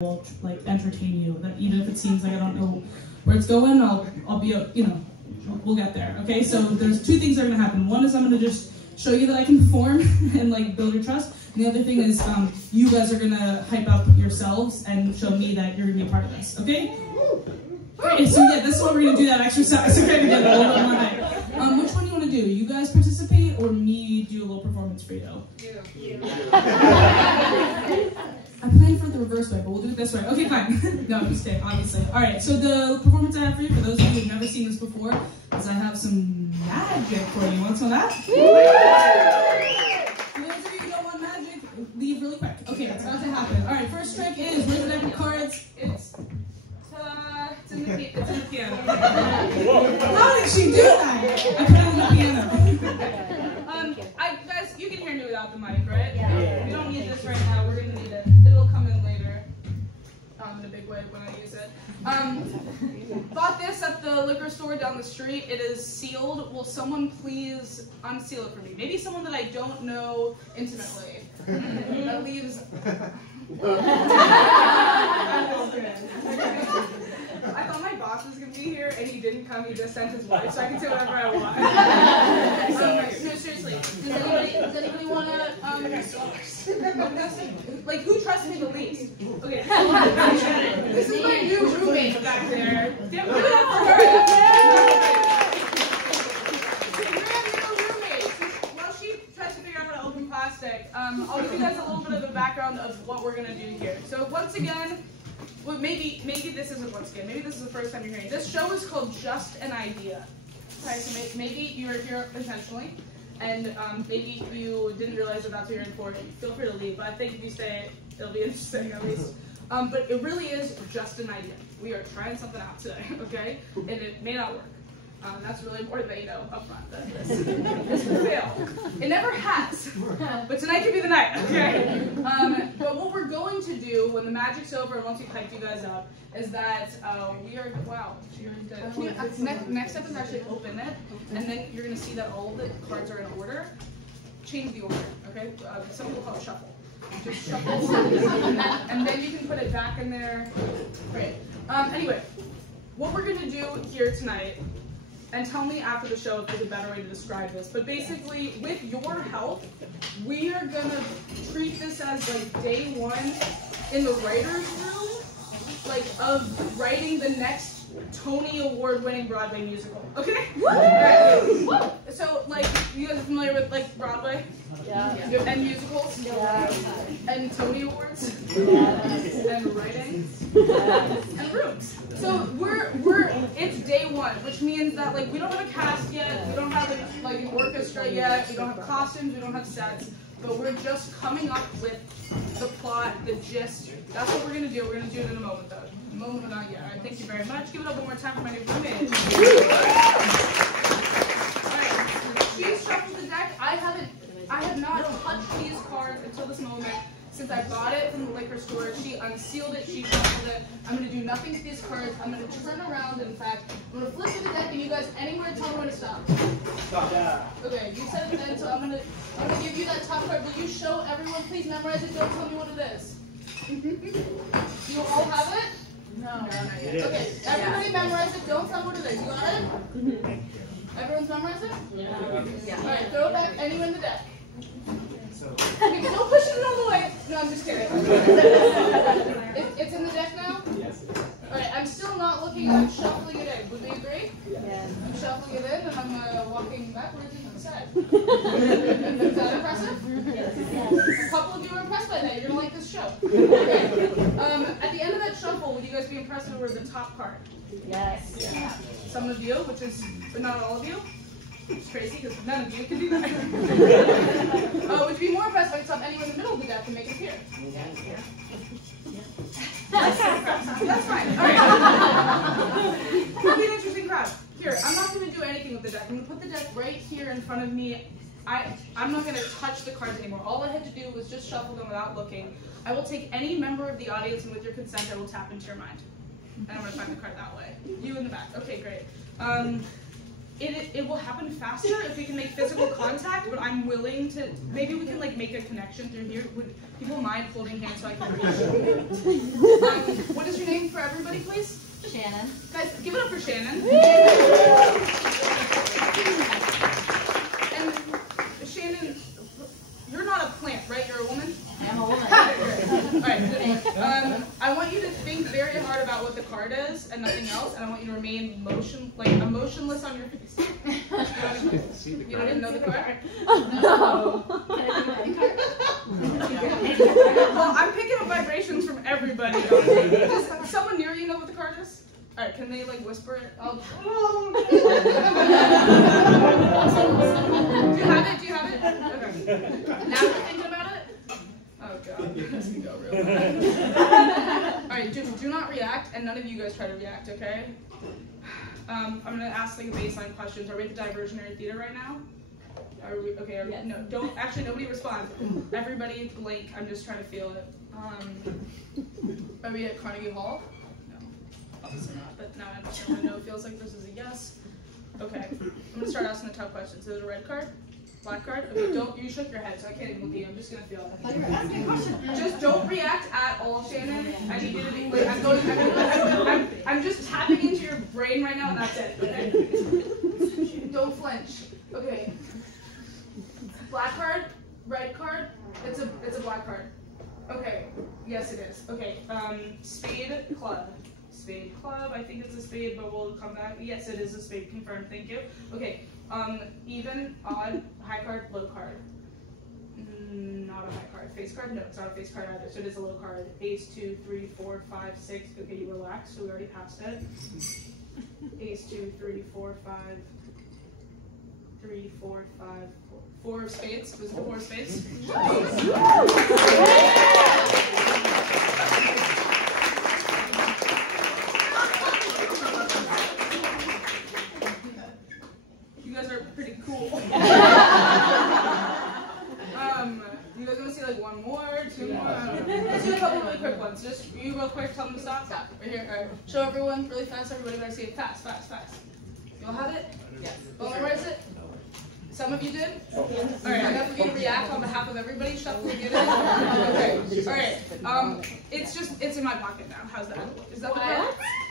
will like entertain you. That even if it seems like I don't know where it's going, I'll be a, we'll get there. Okay, so there's two things that are gonna happen. One is I'm gonna just show you that I can perform and like build your trust. And the other thing is you guys are gonna hype up yourselves and show me that you're gonna be a part of this. Okay? Great. So yeah, this is what we're gonna do that exercise. Okay, to get a little bit more hype. Which one do you want to do? You guys participate or me do a little performance for you? You. I planned for it the reverse way, but we'll do it this way. Okay, fine. No, I'm just kidding, obviously. All right, so the performance I have for you, for those of you who've never seen this before, is I have some magic for you. Want some of that? For those of you who don't want magic, leave really quick. Okay, it's about to happen. All right, first trick is, where's the deck of cards? It's in the piano. How did she do that? I put it in the piano. Guys, you can hear me without the mic, right? Yeah. We don't need this right now. We're gonna need it. It'll come in later. In a big way when I use it. Bought this at the liquor store down the street. It is sealed. Will someone please unseal it for me? Maybe someone that I don't know intimately. That leaves. I thought my boss was going to be here, and he didn't come. He just sent his wife, so I can say whatever I want. No, seriously. Does anybody want to, like, who trusts me the least? Okay. This is my new roommate back there. Give it up for her. While she tries to figure out how to open plastic, I'll give you guys a little bit of a background of what we're going to do here. So once again, well, maybe this isn't once again. Maybe this is the first time you're hearing. This show is called Just an Idea. Okay, so maybe you're here intentionally, and maybe you didn't realize that that's what you're in for. Feel free to leave, but I think if you stay, it'll be interesting at least. But it really is just an idea. We are trying something out today, okay? And it may not work. That's really important that you know up front that this will fail. It never has, but tonight could be the night, okay? But what we're going to do when the magic's over and once we hype you guys up is that we are, wow, next step is actually open it, and then you're going to see that all the cards are in order. Change the order, okay? Some people call it shuffle. Just shuffle, and then you can put it back in there. Great. Anyway, what we're going to do here tonight, and tell me after the show if there's a better way to describe this, but basically, with your help, we are going to treat this as like day one in the writer's room, like of writing the next Tony Award-winning Broadway musical. Okay? Right. So, like, you guys are familiar with like Broadway? Yeah. And musicals? Yeah. And Tony Awards? Yeah. And writing? Yeah. And rooms. So it's day one, which means that like we don't have a cast yet, we don't have like an orchestra yet, we don't have costumes, we don't have sets, but we're just coming up with the plot, the gist. That's what we're gonna do. We're gonna do it in a moment though. A moment, but not yet. All right, thank you very much. Give it up one more time for my new roommate. Alright, she's shuffled the deck. I have not touched these cards until this moment. Since I bought it from the liquor store, she unsealed it, she shuffled it. I'm going to do nothing to these cards. I'm going to turn around, in fact. I'm going to flip to the deck, and you guys, anywhere tell me when to stop. Stop. Yeah. Okay, you said it then, so I'm going to give you that top card. Will you show everyone, please memorize it, don't tell me what it is. You all have it? No. Not yet. Okay, everybody memorize it, don't tell me what it is. You got it? Everyone's memorized it? Yeah. All right, throw it back anywhere in the deck. Okay, don't push it all the way. No, I'm just kidding. It's in the deck now? Yes. Alright, I'm still not looking, I'm shuffling it in. Would we agree? Yes. I'm shuffling it in and I'm walking backwards into the side. Is that impressive? Yes. A couple of you are impressed by that. You're going to like this show. Okay. At the end of that shuffle, would you guys be impressed over the top card? Yes. Yeah. Some of you, which is, but not all of you. It's crazy because none of you can do that. Would you be more impressed if I stop anywhere in the middle of the deck and make it appear? Yeah. That's fine. All right. It'll be an interesting crowd. Here, I'm not going to do anything with the deck. I'm going to put the deck right here in front of me. I'm not going to touch the cards anymore. All I had to do was just shuffle them without looking. I will take any member of the audience, and with your consent, I will tap into your mind. And I'm going to find the card that way. You in the back. Okay, great. it will happen faster if we can make physical contact, but I'm willing to, maybe we can like make a connection through here. Would people mind holding hands so I can read? What is your name for everybody, please? Shannon. Guys, give it up for Shannon. And Shannon, you're not a plant, right? You're a woman? I'm a woman. Alright, I want you to think very hard about what the card is and nothing else, and I want you to remain emotionless on your face. You don't even know the card? No. Well, I'm picking up vibrations from everybody. Does someone near you know what the card is? Alright, can they like whisper it? Do you have it? Do you have it? Okay. Now you're thinking about it? Oh god, this can go real bad. Alright, do not react, and none of you guys try to react, okay? I'm gonna ask like a baseline questions. Are we at the diversionary theater right now? Are we okay? Yes. No, don't actually nobody respond. Everybody blank. I'm just trying to feel it. Are we at Carnegie Hall? No. Obviously not, but now I understand what no feels like. This is a yes. Okay. I'm gonna start asking the tough questions. Is it a red card? Black card? Okay, you shook your head, so I can't even look at you. I'm just gonna feel it. Just don't react at all, Shannon. I need you to be, I'm just tapping into your brain right now, and that's it, okay? Don't flinch. Okay. Black card? Red card? It's a black card. Okay. Yes, it is. Okay. Spade, club. Spade, club. I think it's a spade, but we'll come back. Yes, it is a spade. Confirmed. Thank you. Okay. Even, odd, high card, low card. Not a high card. Face card? No, it's not a face card either. So it is a low card. Ace, 2, 3, 4, 5, 6. Okay, you relax. So we already passed it. Ace, 2, 3, 4, 5. 3, 4, 5, 4 of spades. Was it 4 of spades? You guys are pretty cool. You guys want to see like one more, 2 more? Let's do a couple really quick ones. Just you real quick, tell them to stop. Stop. Right here. All right. Show everyone really fast. Everybody better see it fast, fast, fast. You all have it? Yes. All memorize it? Some of you did? All right, I got for you to react on behalf of everybody. Shuffle and get it. Okay. All right. It's in my pocket now. How's that? Is that what?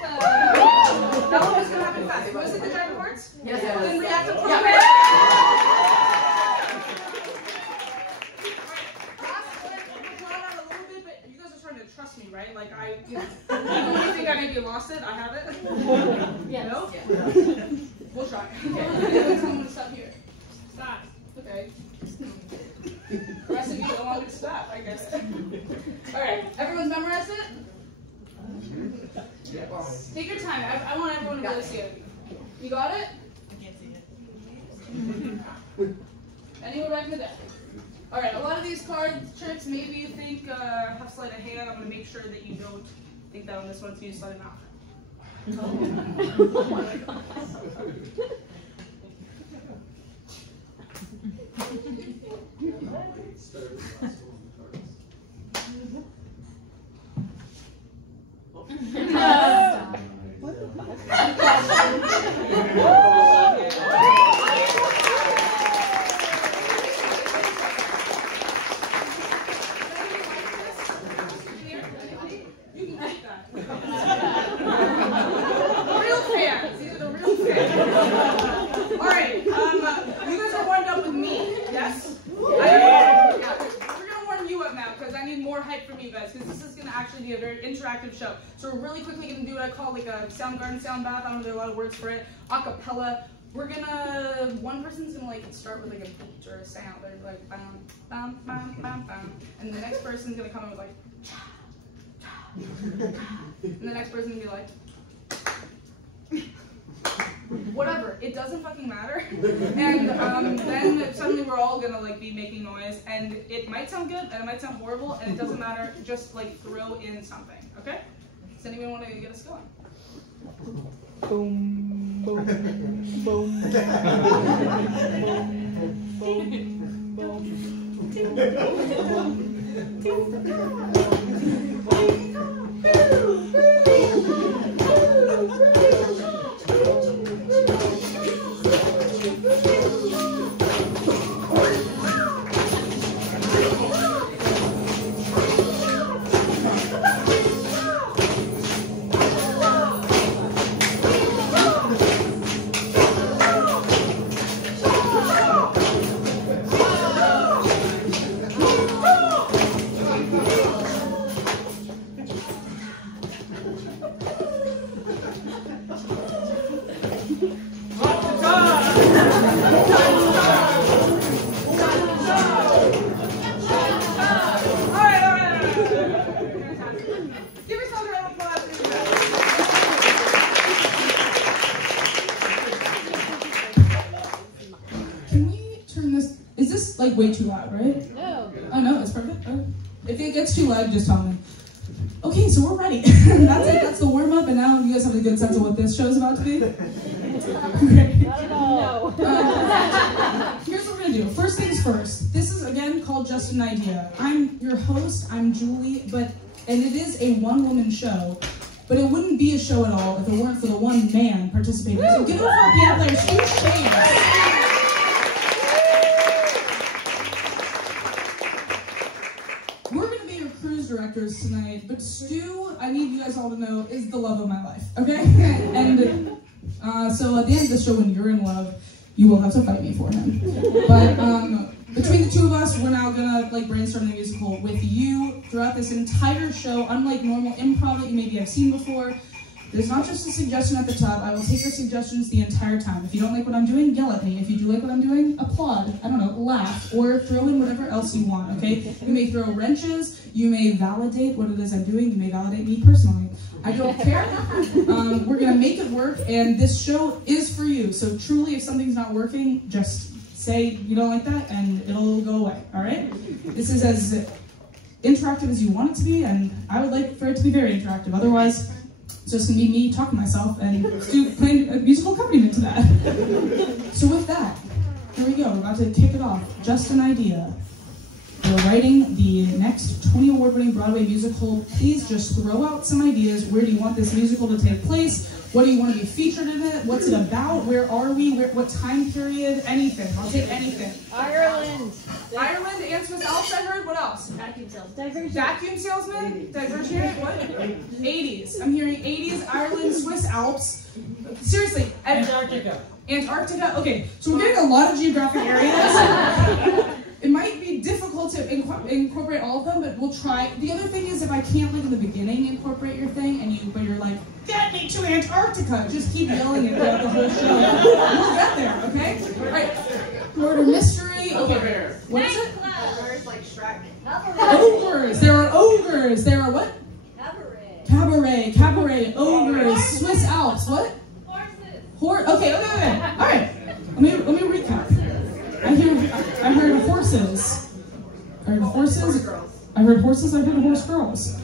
That one was gonna happen fast. Was it the giant boards? Yes. Then react to Yeah. You guys are trying to trust me, right? Like you think I maybe lost it? I have it. Yes. No? Yeah. We'll try. Okay. I'm gonna stop here. Stop. Okay. The rest of you don't want me to stop, I guess. Alright, everyone's memorized it? Yes. Take your time. I want everyone to really see it. You got it? I can't see it. Anyone back in the deck? Alright, a lot of these card tricks, maybe you think have sleight of hand. I'm going to make sure that you don't think that on this one, so you just let it out. Oh my god. Show. So we're really quickly going to do what I call like a sound garden, sound bath. I don't know, there are a lot of words for it. Acapella. We're gonna, one person's gonna like start with like a beat or a sound. They're like bam, bam, bam, bam, bam. And the next person's gonna come in with like cha, cha, and the next person's gonna be like whatever. It doesn't fucking matter. And then suddenly we're all gonna like be making noise, and it might sound good and it might sound horrible, and it doesn't matter. Just like throw in something. Okay? Does anyone want to get us going? Boom, boom, boom, boom, boom, boom. Give yourself a round of applause. Can we turn this? Is this like way too loud, right? No. Oh no, it's perfect. Oh. If it gets too loud, just tell me. Okay, so we're ready. That's it. That's the warm up, and now you guys have a good sense of what this show is about to be. Okay. Not at all. Here's what we're gonna do. First things first. This is again called Just an Idea. I'm your host. I'm Julie, and it is a one-woman show. But it wouldn't be a show at all if it weren't for the one man participating. So give it up for the players. Huge shades. We're going to be your cruise directors tonight, but Stu, I need you guys all to know, is the love of my life, okay? And so at the end of the show, when you're in love, you will have to fight me for him. But between the two of us, we're now going to brainstorm the musical with you throughout this entire show. Unlike normal improv that you maybe have seen before, there's not just a suggestion at the top. I will take your suggestions the entire time. If you don't like what I'm doing, yell at me. If you do like what I'm doing, applaud. I don't know, laugh, or throw in whatever else you want, okay? You may throw wrenches. You may validate what it is I'm doing. You may validate me personally. I don't care. We're going to make it work, and this show is for you. So truly, if something's not working, just say you don't like that, and it'll go away, all right? This is as interactive as you want it to be, and I would like for it to be very interactive. Otherwise, it's just going to be me talking to myself and playing a musical accompaniment to that. So with that, here we go. We're about to kick it off. Just an Idea. We're writing the next Tony Award-winning Broadway musical. Please just throw out some ideas. Where do you want this musical to take place? What do you want to be featured in it? What's it about? Where are we? What time period? Anything. I'll take anything. Ireland. Ireland and Swiss Alps, I heard. What else? Vacuum sales. Diversion. Vacuum salesman? Diversion? What? 80s. I'm hearing 80s, Ireland, Swiss Alps. Seriously. Antarctica. Antarctica? Okay, so we're getting a lot of geographic areas. It might be difficult to incorporate all of them, but we'll try. The other thing is, if I can't, in the beginning, incorporate your thing, but you're like, get me to Antarctica, just keep yelling it throughout the whole show. We'll get there, okay? All right. Murder mystery. Okay. What is it? Ogres like Shrek. Ogres. There are ogres. There are what? Cabaret. Cabaret. Ogres. Swiss Alps. What? Horses. Okay. All right. Let me recap. I heard horses. I heard horses. I heard horses. I heard horse girls.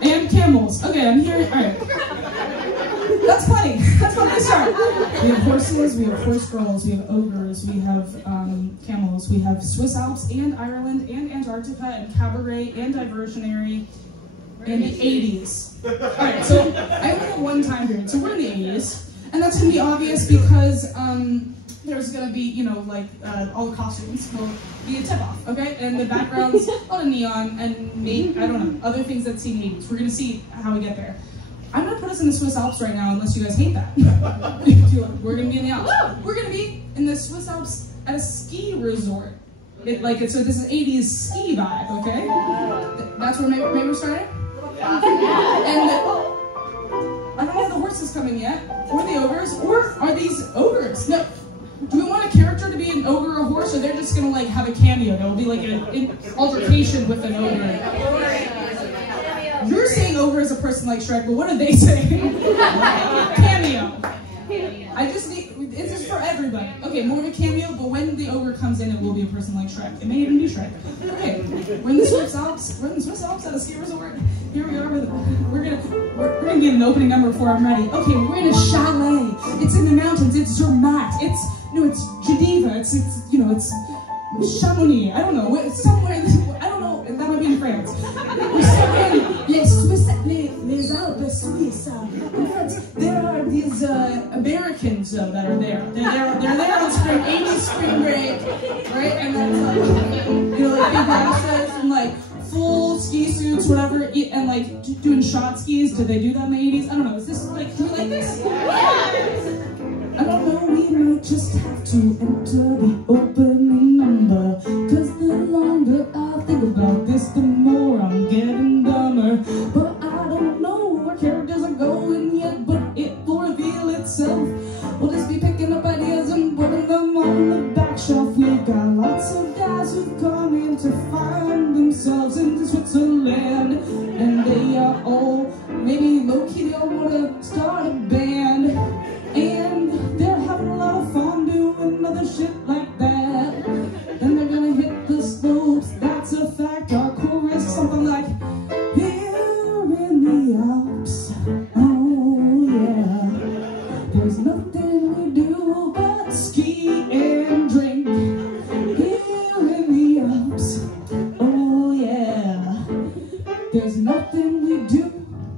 And camels. Okay, I'm hearing. All right. That's funny. That's when we start. We have horses. We have horse girls. We have ogres. We have camels. We have Swiss Alps and Ireland and Antarctica and cabaret and diversionary in the 80s. All right. So I only have one time period. So we're in the 80s, and that's gonna be obvious because there's gonna be, all the costumes will be a tip-off, okay? And the background's a lot of neon and I don't know, other things that seem 80s. We're gonna see how we get there. I'm gonna put us in the Swiss Alps right now, unless you guys hate that. We're gonna be in the Alps. We're gonna be in the Swiss Alps at a ski resort. So this is 80s ski vibe, okay? That's where maybe we're starting? And I don't have the horses coming yet, or the ogres, or are these ogres? No. Do we want a character to be an ogre or a horse, or they're just gonna have a cameo? There will be an altercation with an ogre. You're saying ogre is a person like Shrek, but what are they saying? Cameo. I just need. This is for everybody. Okay, more of a cameo, but when the ogre comes in, it will be a person like Shrek. It may even be Shrek. Okay, we're in the Swiss Alps. We're in the Swiss Alps at a ski resort. Here we are. We're gonna get an opening number before I'm ready. Okay, we're in a chalet. It's in the mountains. It's Zermatt. It's Geneva. It's Chamonix. I don't know. It's somewhere. I don't know. That might be in France. We're somewhere in les Alpes Suisses. In fact, there are these Americans that are there. They're there on spring 80s spring break, right? And then big glasses and full ski suits, whatever, and doing shot skis. Did they do that in the 80s? I don't know. Is this do we like this? I don't know. We might just have to enter the opening number. 'Cause the longer I think about this, the more I'm getting dumber. But I don't know where characters are going yet, but it will reveal itself. We'll just be picking up ideas and putting them on the back shelf. We've got lots of guys who've come in to find themselves in Switzerland. wanna start a band, and they're having a lot of fun doing other shit like that. Then they're gonna hit the slopes, that's a fact. Our chorus, something like, here in the Alps, oh yeah. There's nothing we do but ski and drink. Here in the Alps, oh yeah. There's nothing we do,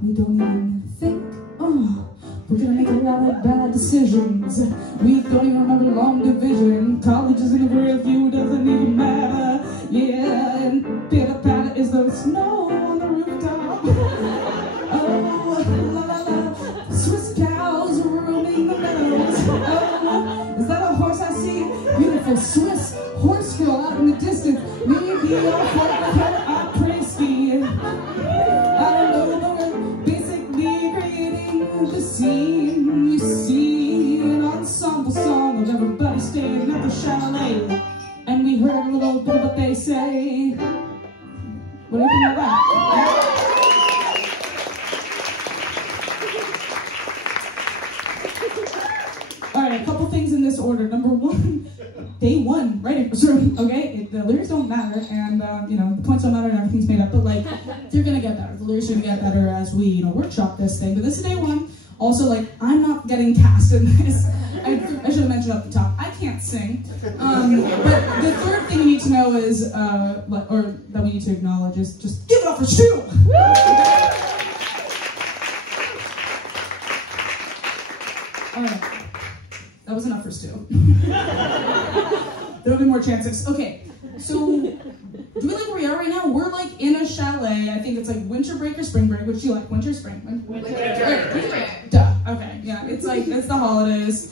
we don't even think. Oh, we're gonna make a lot of bad decisions. We don't even remember long division. College is in a real few, doesn't even matter. Yeah, and pitter patter is the snow on the rooftop. Oh, la la la, Swiss cows roaming the meadows. Oh, is that a horse I see? Beautiful Swiss horse girl out in the distance. Maybe I'll fight with her at Presky. I don't know, but we're basically creating the scene. You see an ensemble song of everybody staying at the chalet. And we heard a little bit of what they say. What do you think of that? Alright, a couple things in this order. Number one, day one, writing room, okay? The lyrics don't matter, and, you know, the points don't matter and everything's made up, but, like, they're gonna get better. The lyrics are gonna get better as we, you know, workshop this thing. But this is day one. Also, like, I'm not getting cast in this. I should have mentioned up the top, I can't sing. But the third thing you need to know is, or that we need to acknowledge is just give it up for Stu! Alright, that was enough for Stu. There'll be more chances. Okay, so, do we like where we are right now? We're like in a chalet. I think it's like winter break or spring break. Which do you like, winter or spring? Winter. Duh, okay, yeah, it's like, it's the holidays.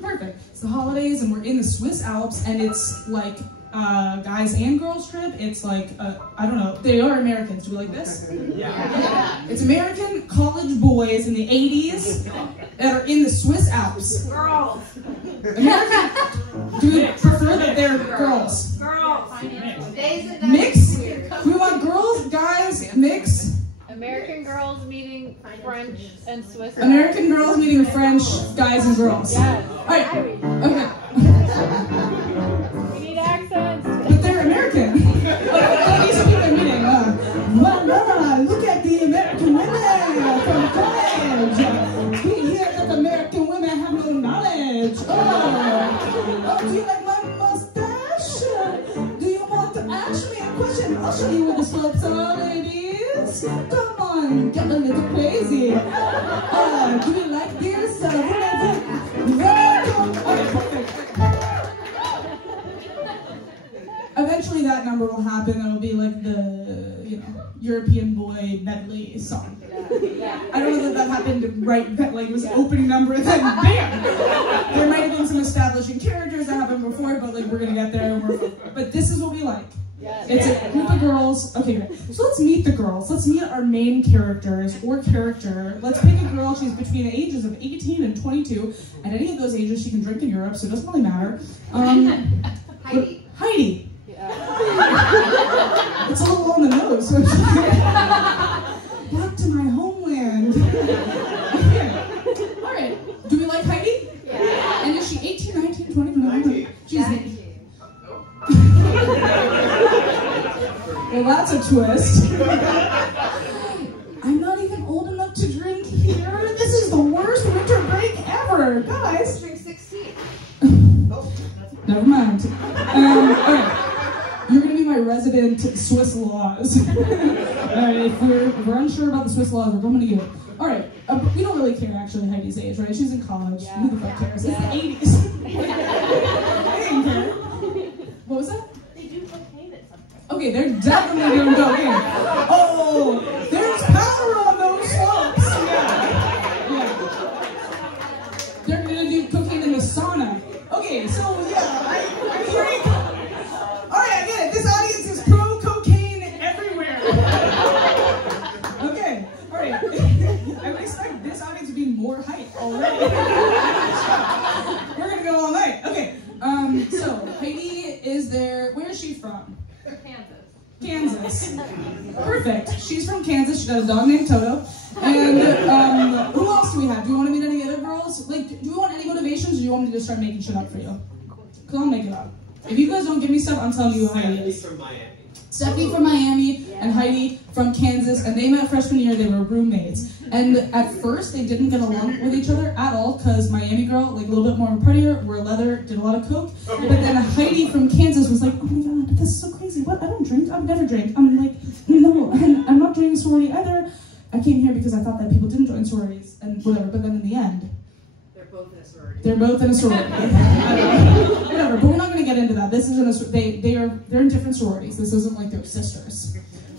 Perfect. It's the holidays and we're in the Swiss Alps and it's like guys and girls trip. It's like, I don't know, they are Americans. Do we like this? Yeah. It's American college boys in the 80s that are in the Swiss Alps. Girls. American, do we prefer that they're girls? Girls. Mix? We want girls, guys, mix. American girls meeting French and Swiss. American girls meeting French guys and girls. Yes. Alright, okay. We need accents. But they're American. These are people are meeting. Well, look at the American women from college. We hear that American women have no knowledge. Oh, do you like my mustache? Do you want to ask me a question? I'll show you where the slopes are, ladies. Come on, get a little crazy. Do you like this? Welcome. Okay, perfect. Eventually that number will happen. It'll be like the, you know, European boy medley song. I don't know that happened right, that like was opening number and then bam! There might have been some establishing characters that happened before, but like we're gonna get there. But this is what we like. It's a group of girls. Okay, great. So let's meet the girls. Let's meet our main characters or character. Let's pick a girl. She's between the ages of 18 and 22. At any of those ages, she can drink in Europe, so it doesn't really matter. Heidi. Heidi. It's a little on the nose. So back to my homeland. Okay. All right. Do we like Heidi? Yeah. And is she 18, 19, 20, 21? She's 19. Well, that's a twist. I'm not even old enough to drink here. This is the worst winter break ever, guys. Drink 16. Never mind. Okay. You're gonna be my resident Swiss laws. If we're unsure about the Swiss laws, we're coming to you. All right. We don't really care actually Heidi's age, right? She's in college. Who the fuck cares? It's the 80s. I didn't care. What was that? They do cocaine at some point. Okay, they're definitely doing cocaine. Oh, there's power on those slopes. Yeah. They're gonna do cocaine in the sauna. Okay, so yeah, I'm hearing. All right, I get it. This audience is pro cocaine everywhere. Okay, all right. I would expect this audience to be more hype already. We're gonna go all night. Okay. So Heidi is there. Where is she from? Kansas. Kansas. Perfect. She's from Kansas. She got a dog named Toto. And who else do we have? Do you want to meet any other girls? Like, do you want any motivations, or do you want me to just start making shit up for you? Because I'll make it up. If you guys don't give me stuff, I'm telling you who Heidi is. From Miami. Stephanie from Miami and Heidi from Kansas, and they met freshman year. They were roommates, and at first they didn't get along with each other at all because Miami girl, like a little bit more prettier, wore leather, did a lot of coke. But then Heidi from Kansas was like, "Oh my god, this is so crazy! What? I don't drink. I've never drank." I'm like, "No, I'm not joining a sorority either." I came here because I thought that people didn't join sororities and whatever. But then in the end, they're both in a sorority. Whatever, but we're not going to get into that. This isn't a. They're in different sororities. This isn't like they're sisters.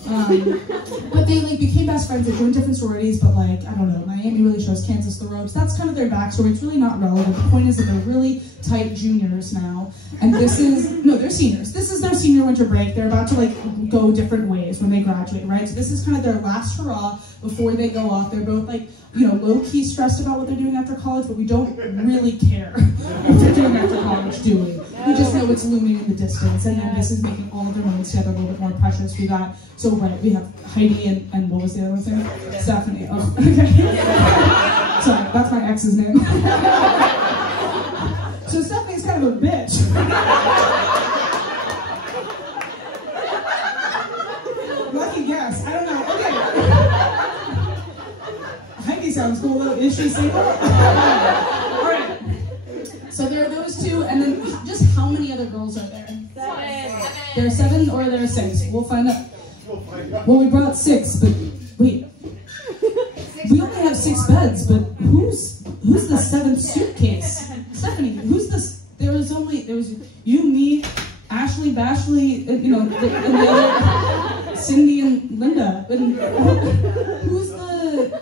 But they like became best friends. They joined different sororities, but like I don't know. Miami really shows Kansas the ropes. That's kind of their backstory. It's really not relevant. The point is that they're really tight juniors now, and they're seniors. This is their senior winter break. They're about to like go different ways when they graduate, right? So this is kind of their last hurrah before they go off. They're both like low-key stressed about what they're doing after college, but we don't really care what they're doing after college, do we? We just know it's looming in the distance, and then this is making all of their moments together a little bit more precious. We got, so right, we have Heidi and what was the other one's name? Stephanie. Oh, okay. Sorry, that's my ex's name. So Stephanie's kind of a bitch. Lucky guess. I don't know. Okay. Heidi sounds cool though. Is she single? Alright. So there are those two, and then just how many other girls are there? 7. There are 7 or there are 6. We'll find out. Well, we brought 6, but wait. We only have 6 beds, but who's the 7th suitcase? Stephanie, who's this? There was you, me, Ashley, Bashley, and the other Cindy and Linda. And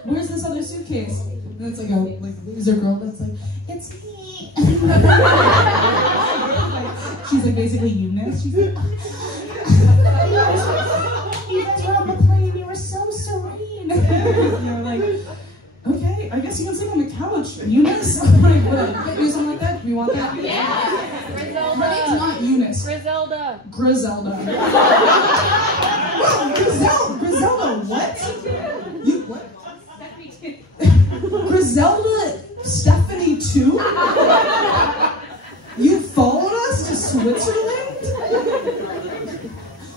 where's this other suitcase? And it's like a loser girl that's like, it's me. She's like basically Eunice. She's like, you guys were on the plane, you were so serene. Like, okay, I guess you can sleep on the couch, Eunice. Like, what? Do something like that? Do you want that? Yeah. Griselda. Her name's not Eunice. Griselda. Griselda. Whoa, Griselda, what? You what? Griselda Stephanie too? You followed us to Switzerland?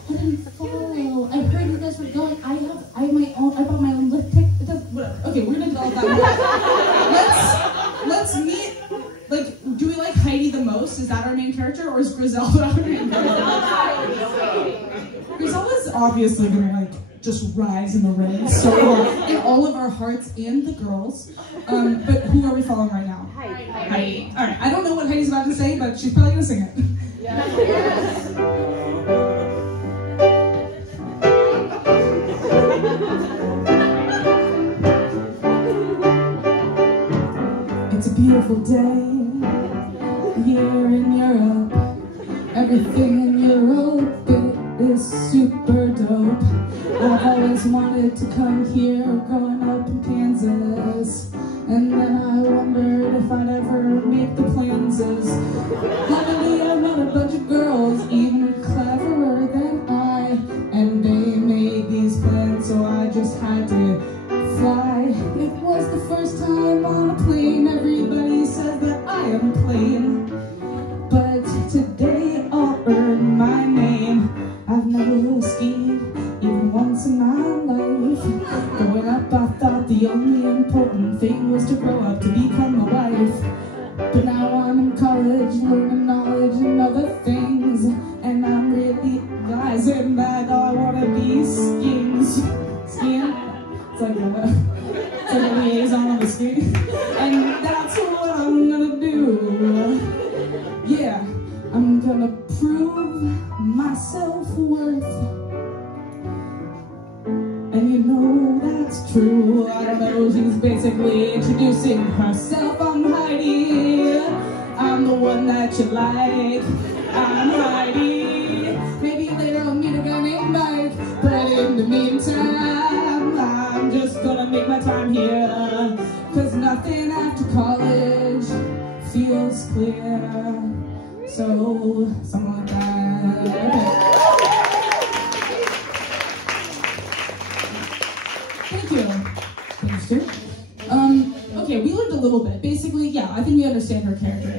I didn't follow. I heard you guys were going. I have my own. I bought my own lift ticket. Whatever. Okay, we're gonna develop that more. Let's meet. Like, do we like Heidi the most? Is that our main character, or is Griselda our main character? Griselda's obviously gonna like just rise in the ring so far in all of our hearts and the girls. But who are we following right now? Heidi. All right. I don't know what Heidi's about to say, but she's probably gonna sing it. It's a beautiful day here in Europe. Everything in Europe is super dope. I've always wanted to come here growing up in Kansas, and then I wondered if I'd ever make the plans. Luckily I met a bunch of girls even cleverer than I, and they made these plans, so I just had to fly. It was the first time on a plane. Everybody says that I am plain, but today I'll earn my name. I've never skied even once in my life. Growing up I thought the only important thing was to grow up to become a wife. But now I'm in college learning knowledge and other things, and I'm really realizing that I want to be skiing. It's like a liaison on the ski. And that's what I'm gonna do. Yeah, I'm gonna prove my self-worth. And you know that's true. I don't know, she's basically introducing herself. I'm Heidi. I'm the one that you like. I'm Heidi. Maybe later I'll meet a guy named Mike. But in the meantime, I'm just gonna make my time here. Cause nothing after college feels clear. So, something like that. Thank you. after. Okay, we learned a little bit. Basically, yeah, I think we understand her character.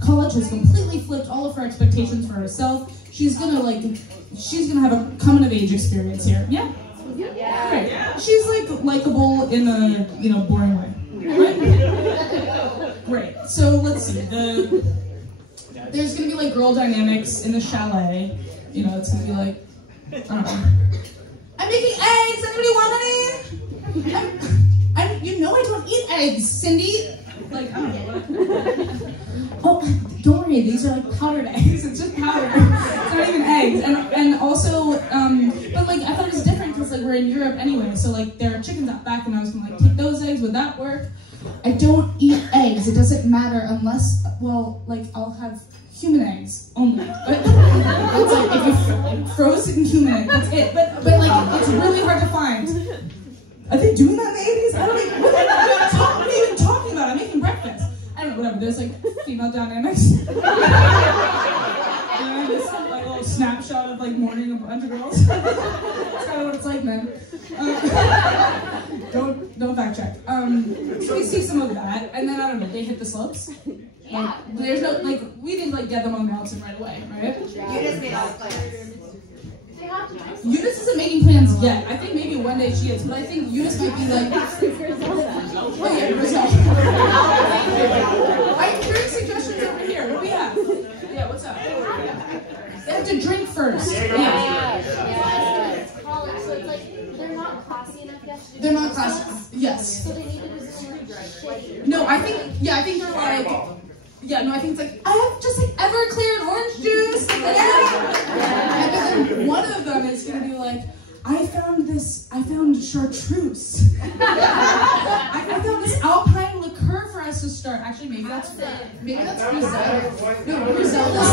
College has completely flipped all of her expectations for herself. She's gonna have a coming of age experience here. Yeah? Yeah. Right. She's like likable in a, boring way. Right? Great. So let's see. There's gonna be like girl dynamics in the chalet. It's gonna be like, I don't know. I'm making eggs. Anybody want any? I don't eat eggs, Cindy. Like, I don't know. Oh, don't worry. These are like powdered eggs. It's just powder. It's not even eggs. And also, but like I thought it was different because like we're in Europe anyway. So like there are chickens out back, and I was gonna like take those eggs. Would that work? I don't eat eggs. It doesn't matter unless, I'll have human eggs only. But it's like if you frozen human egg, that's it. But like it's really hard to find. Are they doing that in the 80s? I don't even. What are you even talking about? I'm making breakfast. I don't know. Whatever. There's like female dynamics. This like little snapshot of like morning of a bunch of girls. That's kind of what it's like, man. Don't fact check. So we see some of that, and then I don't know. They hit the slopes. Yeah. There's no we didn't get them on the mountain right away, right? You just made all the plans. Eunice isn't making plans yet. I think maybe one day she is, but I think Eunice might be like. Oh yeah, Griselda. I'm hearing suggestions over here. What do we have? Yeah, what's up? They have to drink first. Yeah. College, so it's like they're not classy enough yet. They're not classy. Yes. So they need to do something shitty. No, I think they're like. Yeah, no, I think it's like, I have just like Everclear and orange juice. And then one of them is gonna be like, I found chartreuse. I found this alpine liqueur for us to start. Actually, maybe that's Griselda. No, Griselda's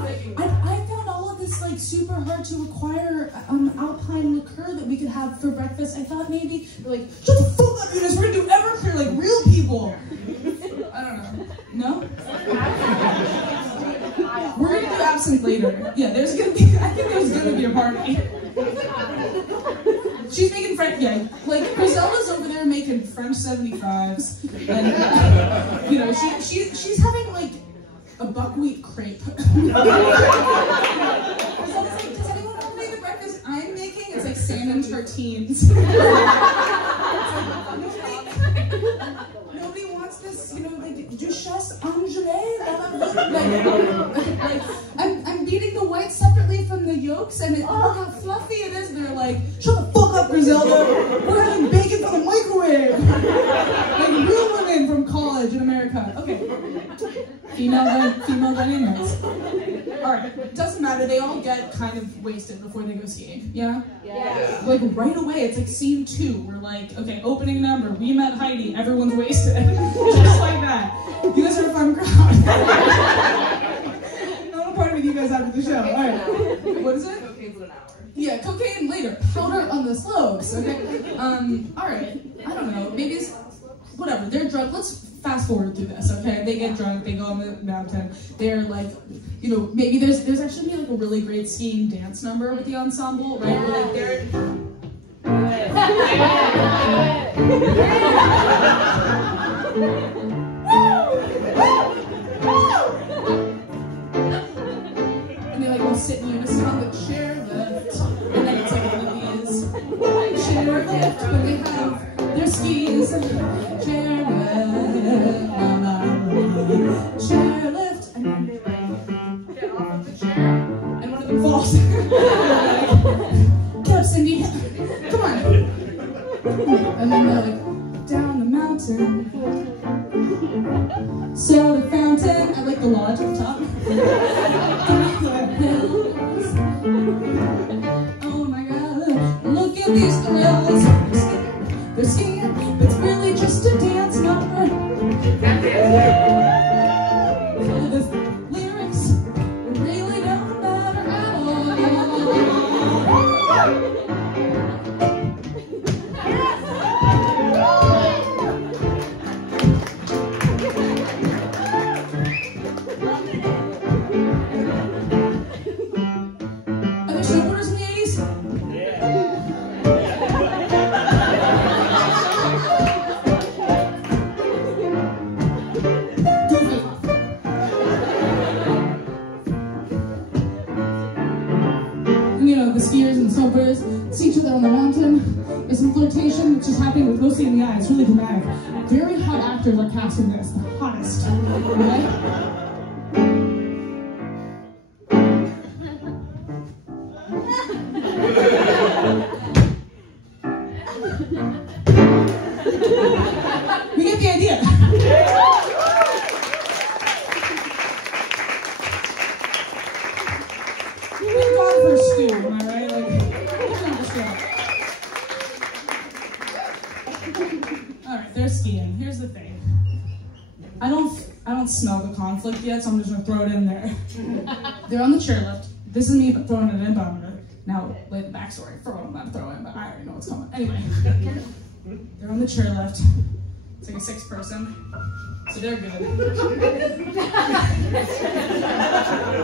like, I found all of this like super hard to acquire alpine liqueur that we could have for breakfast. I thought maybe they're like, shut the fuck up, Eunice. We're gonna do Everclear like real people. I don't know. No? We're gonna do absinthe later. Yeah, I think there's gonna be a party. She's making French, like Griselda's over there making French 75s. And, she's having like a buckwheat crepe. Griselda's like, does anyone want to make the breakfast I'm making? It's like salmon tartines. Nobody wants this, like Duchesse Angelaise. Like I'm beating the whites separately from the yolks, and look how fluffy it is. They're like, shut the fuck up, Griselda. We're having bacon from the microwave. Like real women from college in America. Okay. Female dynamics. All right. Doesn't matter. They all get kind of wasted before they go skiing. Yeah. Yeah. Like right away, it's like scene 2. We're like, okay, opening number. We met Heidi. Everyone's wasted. Just like that. You guys are a fun crowd. I want to party with you guys after the show. All right. What is it? Cocaine's in an hour. Yeah, cocaine later. Powder on the slopes. Okay. All right. I don't know. Maybe it's whatever. They're drunk. Let's fast forward through this. Okay. They get drunk. They go on the mountain. They're like, maybe there's actually like a really great skiing dance number with the ensemble, right? Where like they're. And they like all sit in unison on the chairlift, and then it's like one of these chairlift when they have their skis. Chairlift, and then they like get off of the chair, and one of them falls. Get up, Cindy. Come on. And then they're like down the mountain. Soda fountain. I like the lodge at the top. Oh my god, look at these girls. They're skiing, but it's really just a dance number. The lyrics really don't matter at all. Are there snowboarders in the 80s? Yeah. there on the mountain. There's some flirtation that's just happening with mostly in the eye. It's really dramatic. Very hot actors are casting this. The hottest. Okay? We get the idea. We've gone for stew, am I right? Like, you can understand. Alright, they're skiing. Here's the thing. I don't smell the conflict yet, so I'm just gonna throw it in there. They're on the chairlift. This is me throwing it in, but I'm gonna now lay the backstory for what I'm about to throw in, but I already know what's coming. Anyway, they're on the chairlift. It's like a 6-person, so they're good.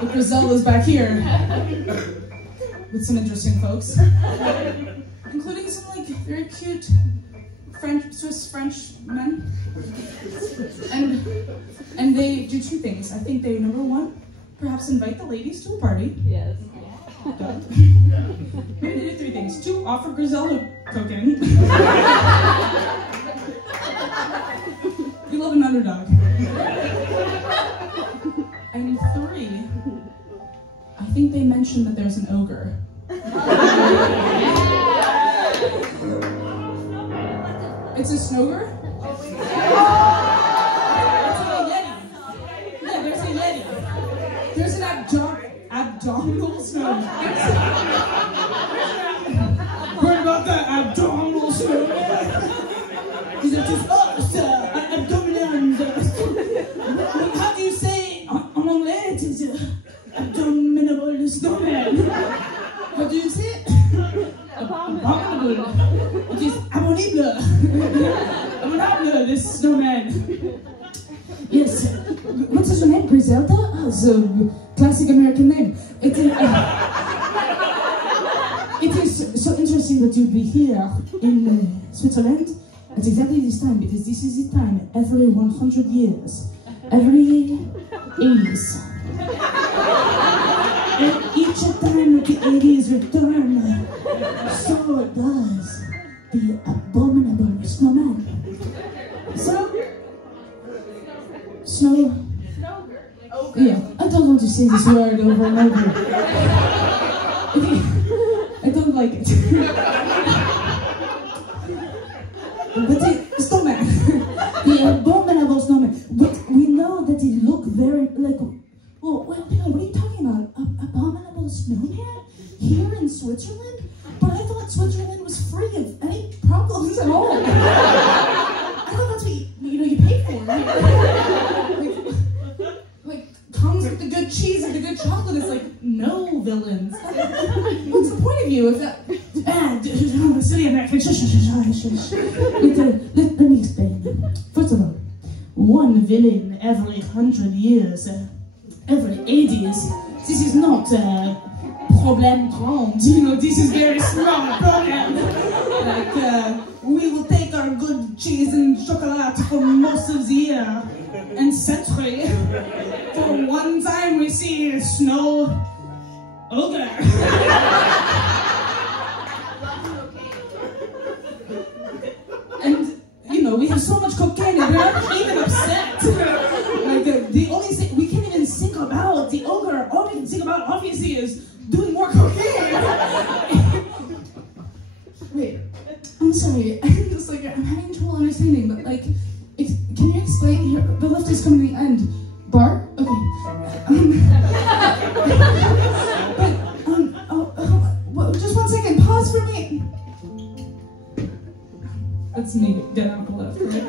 The Griselda's back here with some interesting folks, including some like very cute Swiss French men. And they do two things. I think they, number one, perhaps invite the ladies to a party. Yes. Maybe they do three things. Two, offer Griselda cocaine. We love an underdog. And three, I think they mentioned that there's an ogre. It's a snogre? Yeah, there's a yeti. There's an abdominal snowman. Heard about that abdominal snowman? He's like, how do you say en anglais? It is abdominable snowman. How do you say it? Abominable. It is abominable. Abominable, this snowman. Yes. What is your name, Griselda? Oh, it's a classic American name. It is so interesting that you'd be here in Switzerland at exactly this time, because this is the time every 100 years, every 80s. And each time the 80s return, so does the abominable snowman. Yeah, I don't want to say this word over and over. I don't like it. But the snowman, the abominable snowman. But we know that they look very like. Oh, what are you talking about? Abominable snowman here in Switzerland? But I thought Switzerland was free of any problems at all. I thought that's what you pay for. Like comes with the good cheese and the good chocolate. It's like no villains. What's the point of you if that? City American. Let me explain. First of all, one villain every 100 years, every 80s. This is not problem grand. This is very small problem. Like we will take our good cheese and chocolate for most of the year and century. For one time we see a snow ogre. And we have so much cocaine and we're not even upset. Like the only thing we can't even think about the ogre. All we can think about obviously is doing more cocaine. Wait, I'm sorry. I'm just like I'm having trouble understanding. But like, can you explain here? The lift is coming to the end. Bar? Okay. Just 1 second. Pause for me. Let's make it dead out the left. Right?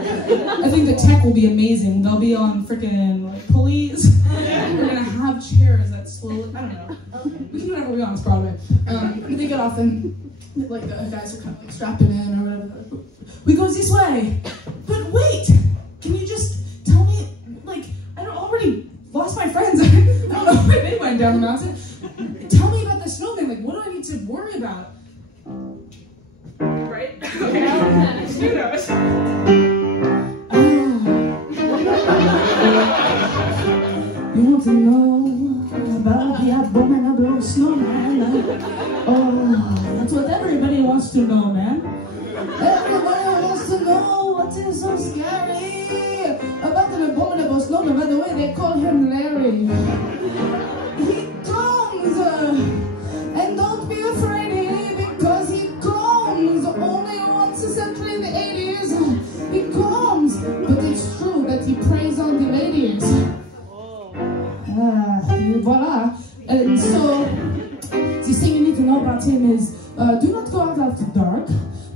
I think the tech will be amazing. They'll be on freaking like pulleys. We're gonna have chairs that slowly. I don't know. We can do whatever we want. It's Broadway. They get off and like the guys are kind of like strapping in or whatever. We go this way. But wait, can you just tell me? Like I already lost my friends. I don't know where they went down the mountain. Tell me about the snowman. Like what do I need to worry about? Right? Okay. Stu knows. You want to know about the abominable snowman? Oh, that's what everybody wants wants to know, man. Everybody wants to know what is so scary about the abominable snowman. By the way, they call him Larry. He comes, and don't be afraid, because he comes only once a century in the 80s. He comes, but it's true that he preys on the ladies. Voila. And so, the thing you need to know about him is, do not go out after dark.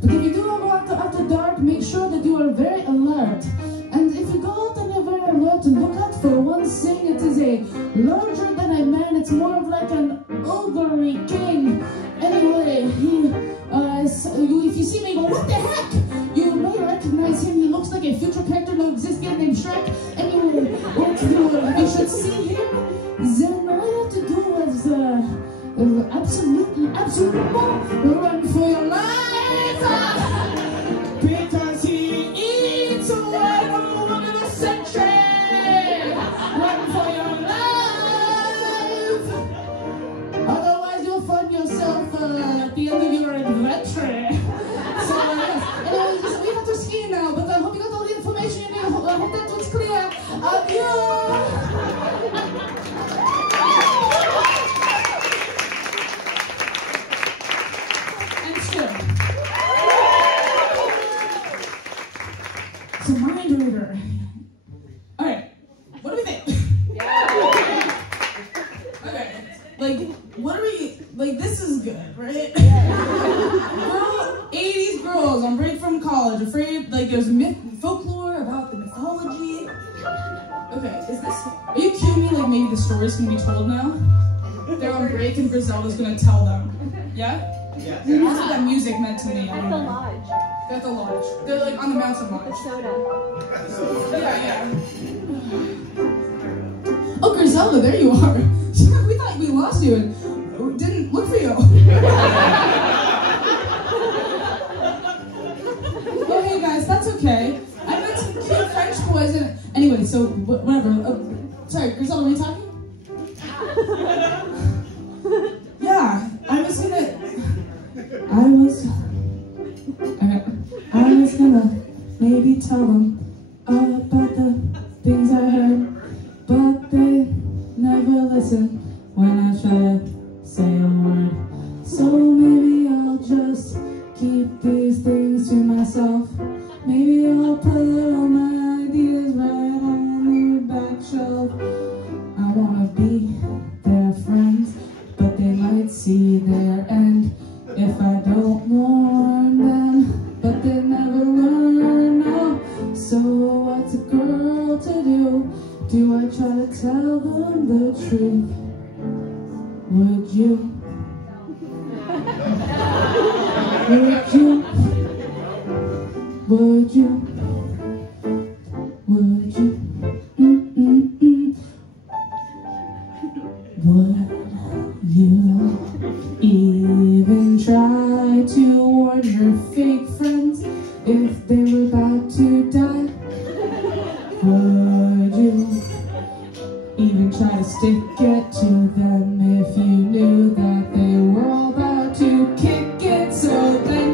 But if you do go out after dark, make sure that you are very alert. And if you go out and you're very alert, look out for one thing. It is a larger than a man. It's more of like an ogre king. Anyway, if you see him, you go, what the heck? You may recognize him. He looks like a future character that exists yet named Shrek. Anyway, what to do? If you should see him, then all you have to do is absolutely run for your life. Because he eats away one in a century. Run for your life. Otherwise, you'll find yourself at the end of your adventure. So, anyways, we have to ski now, but I hope you got all the information you need. I hope that was clear. Adieu. So mind reader. Alright, what do we think? Yeah. Okay, like, what are we, like, this is good, right? Girl, 80s girls on break from college, afraid, like, there's folklore about the mythology. Okay, is this, are you kidding me, like, maybe the story's gonna be told now? They're on break and Griselda's gonna tell them. Yeah? Yeah. That's what that music meant to me. At the lodge. At the lodge. They're like on the mountain lodge. The soda. Yeah. Oh, Griselda, there you are. We thought we lost you and didn't look for you. Oh, hey guys, that's okay. I met some cute French boys and anyway, so whatever. Sorry, Griselda, were you talking? Yeah, I was gonna maybe tell them about the things I heard, but they never listen when I try to say a word. So maybe I'll just keep these things to myself. Maybe I'll put all my ideas right on the back shelf. I wanna be their friends, but they might see their end if I don't warn them, but they never learn now. So what's a girl to do? Do I try to tell them the truth? Would you? Would you? Would you? Would you? Would you even try to warn your fake friends if they were about to die? Would you even try to stick it to them if you knew that they were all about to kick it? So then,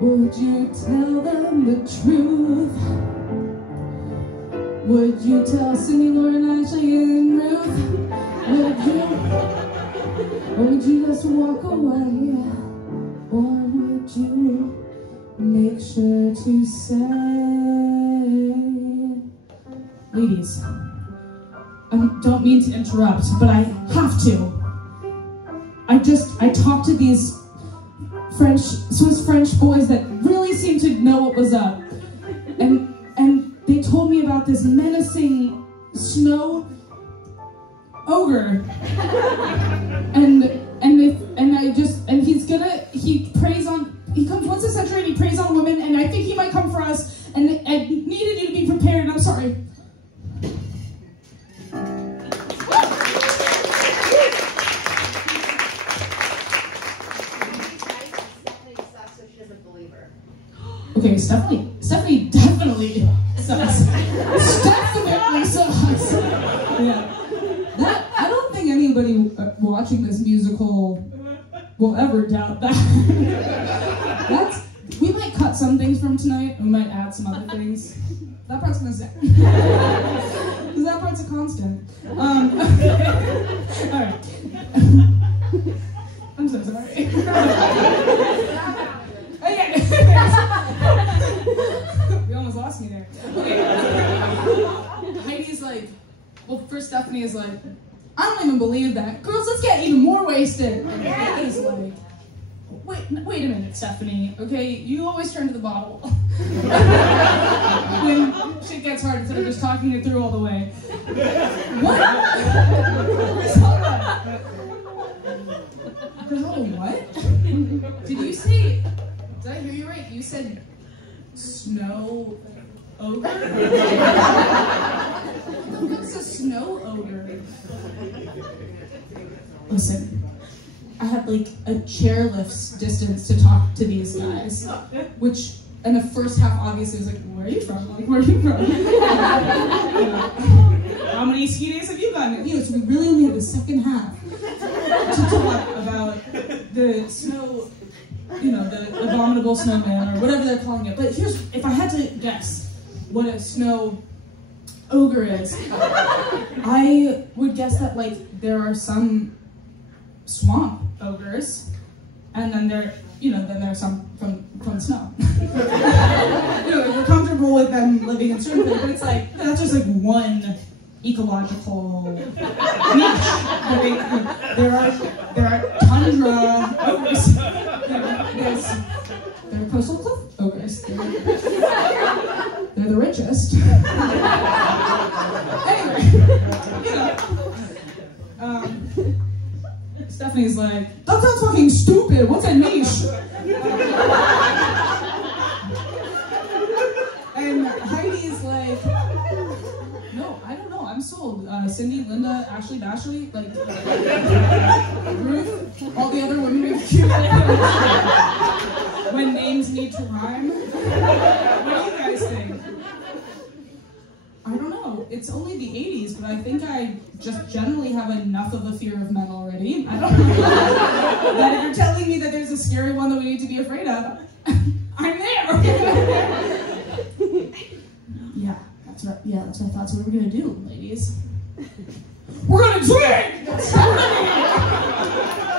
would you tell them the truth? Would you tell Cindy, Lauren, Ashley, and Ruth? Would you? Or would you just walk away? Or would you make sure to say? Ladies, I don't mean to interrupt, but I have to. I talked to these Swiss French boys that really seemed to know what was up. And they told me about this menacing snow ogre. He comes once a century and he preys on women, and I think he might come for us, and I needed you to be prepared, and I'm sorry. Okay, Stephanie definitely sucks. Definitely sucks. Yeah. I don't think anybody watching this musical will ever doubt that. We might cut some things from tonight, and we might add some other things. That part's gonna stay. Because that part's a constant. Alright. I'm so sorry. Okay. You almost lost me there. Okay. Heidi's like, well, first Stephanie is like, I don't even believe that. Girls, let's get even more wasted. And Heidi's like, wait a minute, Stephanie, okay? You always turn to the bottle. When shit gets hard instead of just talking it through all the way. What? Griselda, what? Did you say, did I hear you right? You said snow ogre? What's a snow ogre? Listen. I had like a chairlift's distance to talk to these guys, which in the first half obviously was like, where are you from? Like, where are you from? How many ski days have you gotten? You know, so we really only had the second half to talk about the snow, you know, the abominable snowman or whatever they're calling it. But here's, if I had to guess what a snow ogre is, I would guess that like there are some swamp ogres, and then there are some from snow. You know, we're comfortable with them living in certain places, but it's like that's just like one ecological niche. There are tundra ogres. There are coastal cliff ogres. They're the richest. Anyway, you know. Stephanie's like, that sounds fucking stupid. What's a niche? And Heidi's like, no, I don't know. I'm sold. Cindy, Linda, Ashley, Dashley, like Ruth, all the other women with cute names. When names need to rhyme. What do you guys think? I don't know. It's only the 80s, but I think I just generally have enough of a fear of men already. I don't know. That if you're telling me that there's a scary one that we need to be afraid of, I'm there. Yeah, that's right. Yeah, that's what I thought. So what we're gonna do, ladies? We're gonna drink!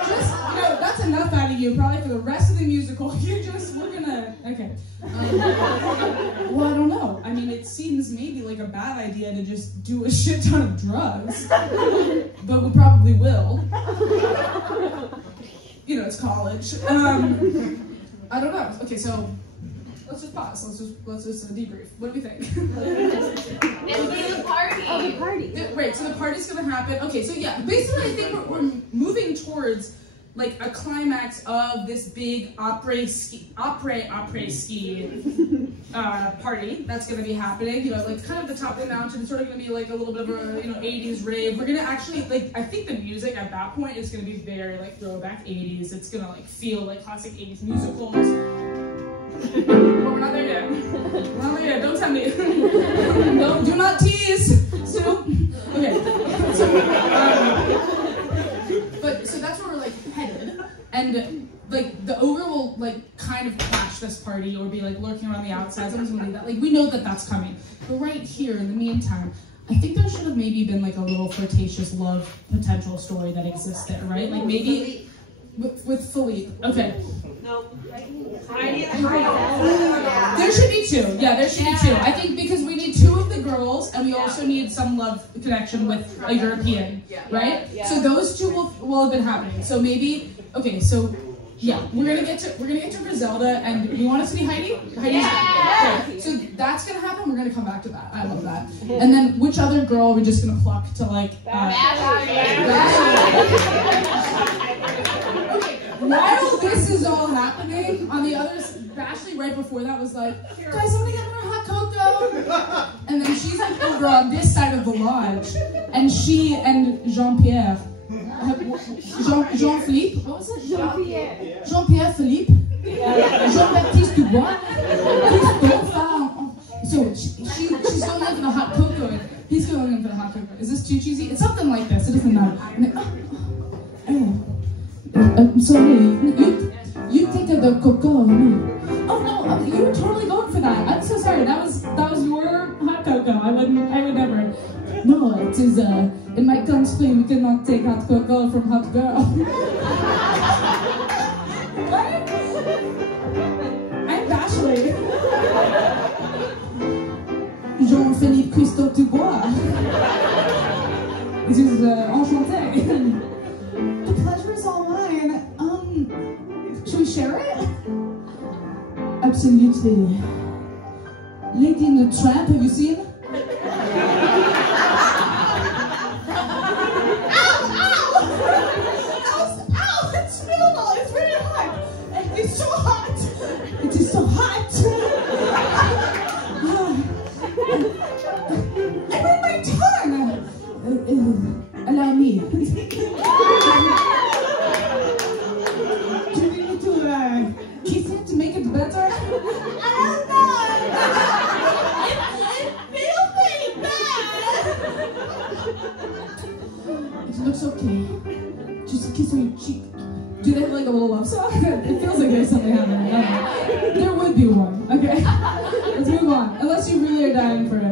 Just, that's enough out of you, probably for the rest of the musical. We're gonna, okay. Well, I don't know. I mean, it seems maybe like a bad idea to just do a shit ton of drugs, but we probably will. You know, it's college. I don't know. Okay, so let's just pause. Let's just debrief. What do we think? It's the party. Oh, the party. Right. So the party's gonna happen. Okay. So yeah, basically, I think we're moving towards like a climax of this big après ski party that's going to be happening. You know, like kind of the top of the mountain, sort of going to be like a little bit of a 80s rave. We're going to actually like, I think the music at that point is going to be very like throwback 80s. It's going to like feel like classic 80s musicals. But we're not there yet. We're not there yet. Don't tell me. No, do not tease. So, okay. So that's where we're like headed, and like the ogre will like kind of crash this party or be like lurking around the outside, something like that. Like we know that that's coming, but right here in the meantime, I think there should have maybe been like a little flirtatious love potential story that exists there, right? Like maybe with Philippe. Okay. No. There should be two. Yeah, there should be two. I think because we need two of the girls, and we also need some love connection with a European, right? So those two will have been happening. So maybe, okay, so yeah, we're gonna get to Griselda, and you want us to be Heidi? Okay, so that's gonna happen. We're gonna come back to that. I love that. And then which other girl are we just gonna pluck to like? While this is all happening, on the other, Ashley right before that was like, guys, somebody get more hot cocoa? And then she's like over on this side of the lodge, and she and Jean-Pierre, Jean-Philippe, what was it? Jean-Pierre Philippe, Jean-Baptiste Dubois, so she's going in for the hot cocoa, and he's going in for the hot cocoa. Is this too cheesy? It's something like this, it doesn't matter. And then, I'm sorry, the cocoa. Oh no, you were totally going for that. I'm so sorry. That was your hot cocoa. I would never. No, it is in my country we cannot take hot cocoa from hot girl. What? I'm Bashley. Jean-Philippe Christophe Dubois. It is enchanté. The pleasure is all mine. Should we share it? Absolutely. Lady in the Tramp, have you seen? Ow! It's spillable! It's very hot! It's so hot! It is so hot! I burned my tongue! Allow me. Do you need me to kiss it to make it better? I don't know! It looks okay. Just a kiss on your cheek. Do they have like a little love song? It feels like there's something happening. There would be one. Okay. Let's move on. Unless you really are dying for it.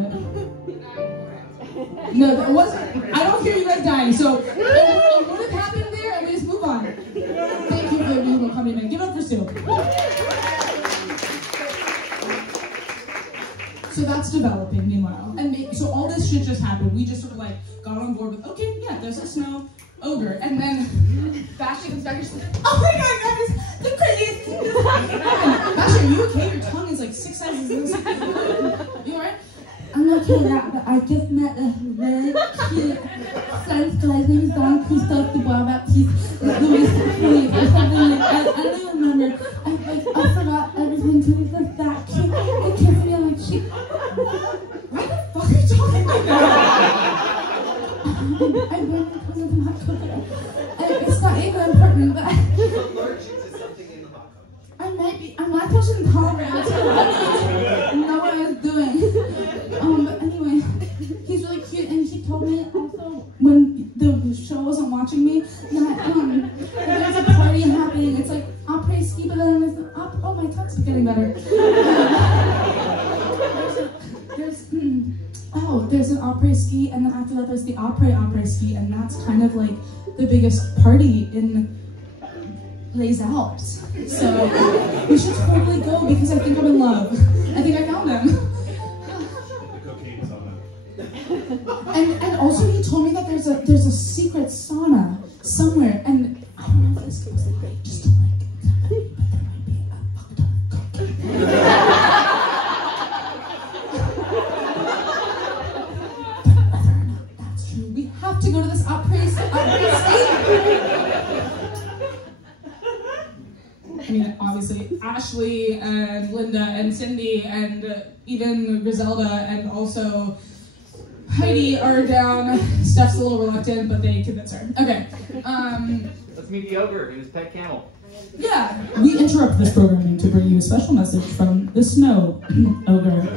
No, that wasn't. I don't hear you guys dying. So it would have happened there, and we just move on. Thank you for the beautiful compliment. Give it up for Sue. So that's developing, meanwhile. And so all this shit just happened. We just sort of like got on board with, okay, yeah, there's a snow ogre. And then Bastion comes back and she's like, oh my god, that is the craziest thing that's happened. Bastion, are you okay? Your tongue is like 6 sizes this. You alright? I'm not sure that, but I just met a very cute French guy. His name is Don Christophe Dubois Baptiste. Louis or something like that. I don't remember. I forgot everything too. He's like that cute. He kissed me on my cheek. Why the fuck are you talking like that? I'm going to put some hot cocoa. It's not even important, but allergic to something in the hot cocoa. I might be. I'm lactose intolerant. I know what I was doing. But anyway, he's really cute, and he told me also when the show wasn't watching me that there's a party happening. It's like après ski, but then there's oh my tongue's getting better. There's an après ski, and then after that there's the après ski, and that's kind of like the biggest party in Les Alps. So we should totally go because I think I'm in love. I think I found him. The cocaine's on that. And also he told me that there's a secret sauna somewhere, and I don't know if this goes like just to like somebody, but there might be a fucked up cocaine. We have to go to this après ski. I mean, obviously, Ashley and Linda and Cindy and even Griselda and also Heidi are down. Steph's a little reluctant, but they convince her. Okay. Let's meet the ogre and his pet camel. Yeah. We interrupt this programming to bring you a special message from the snow ogre.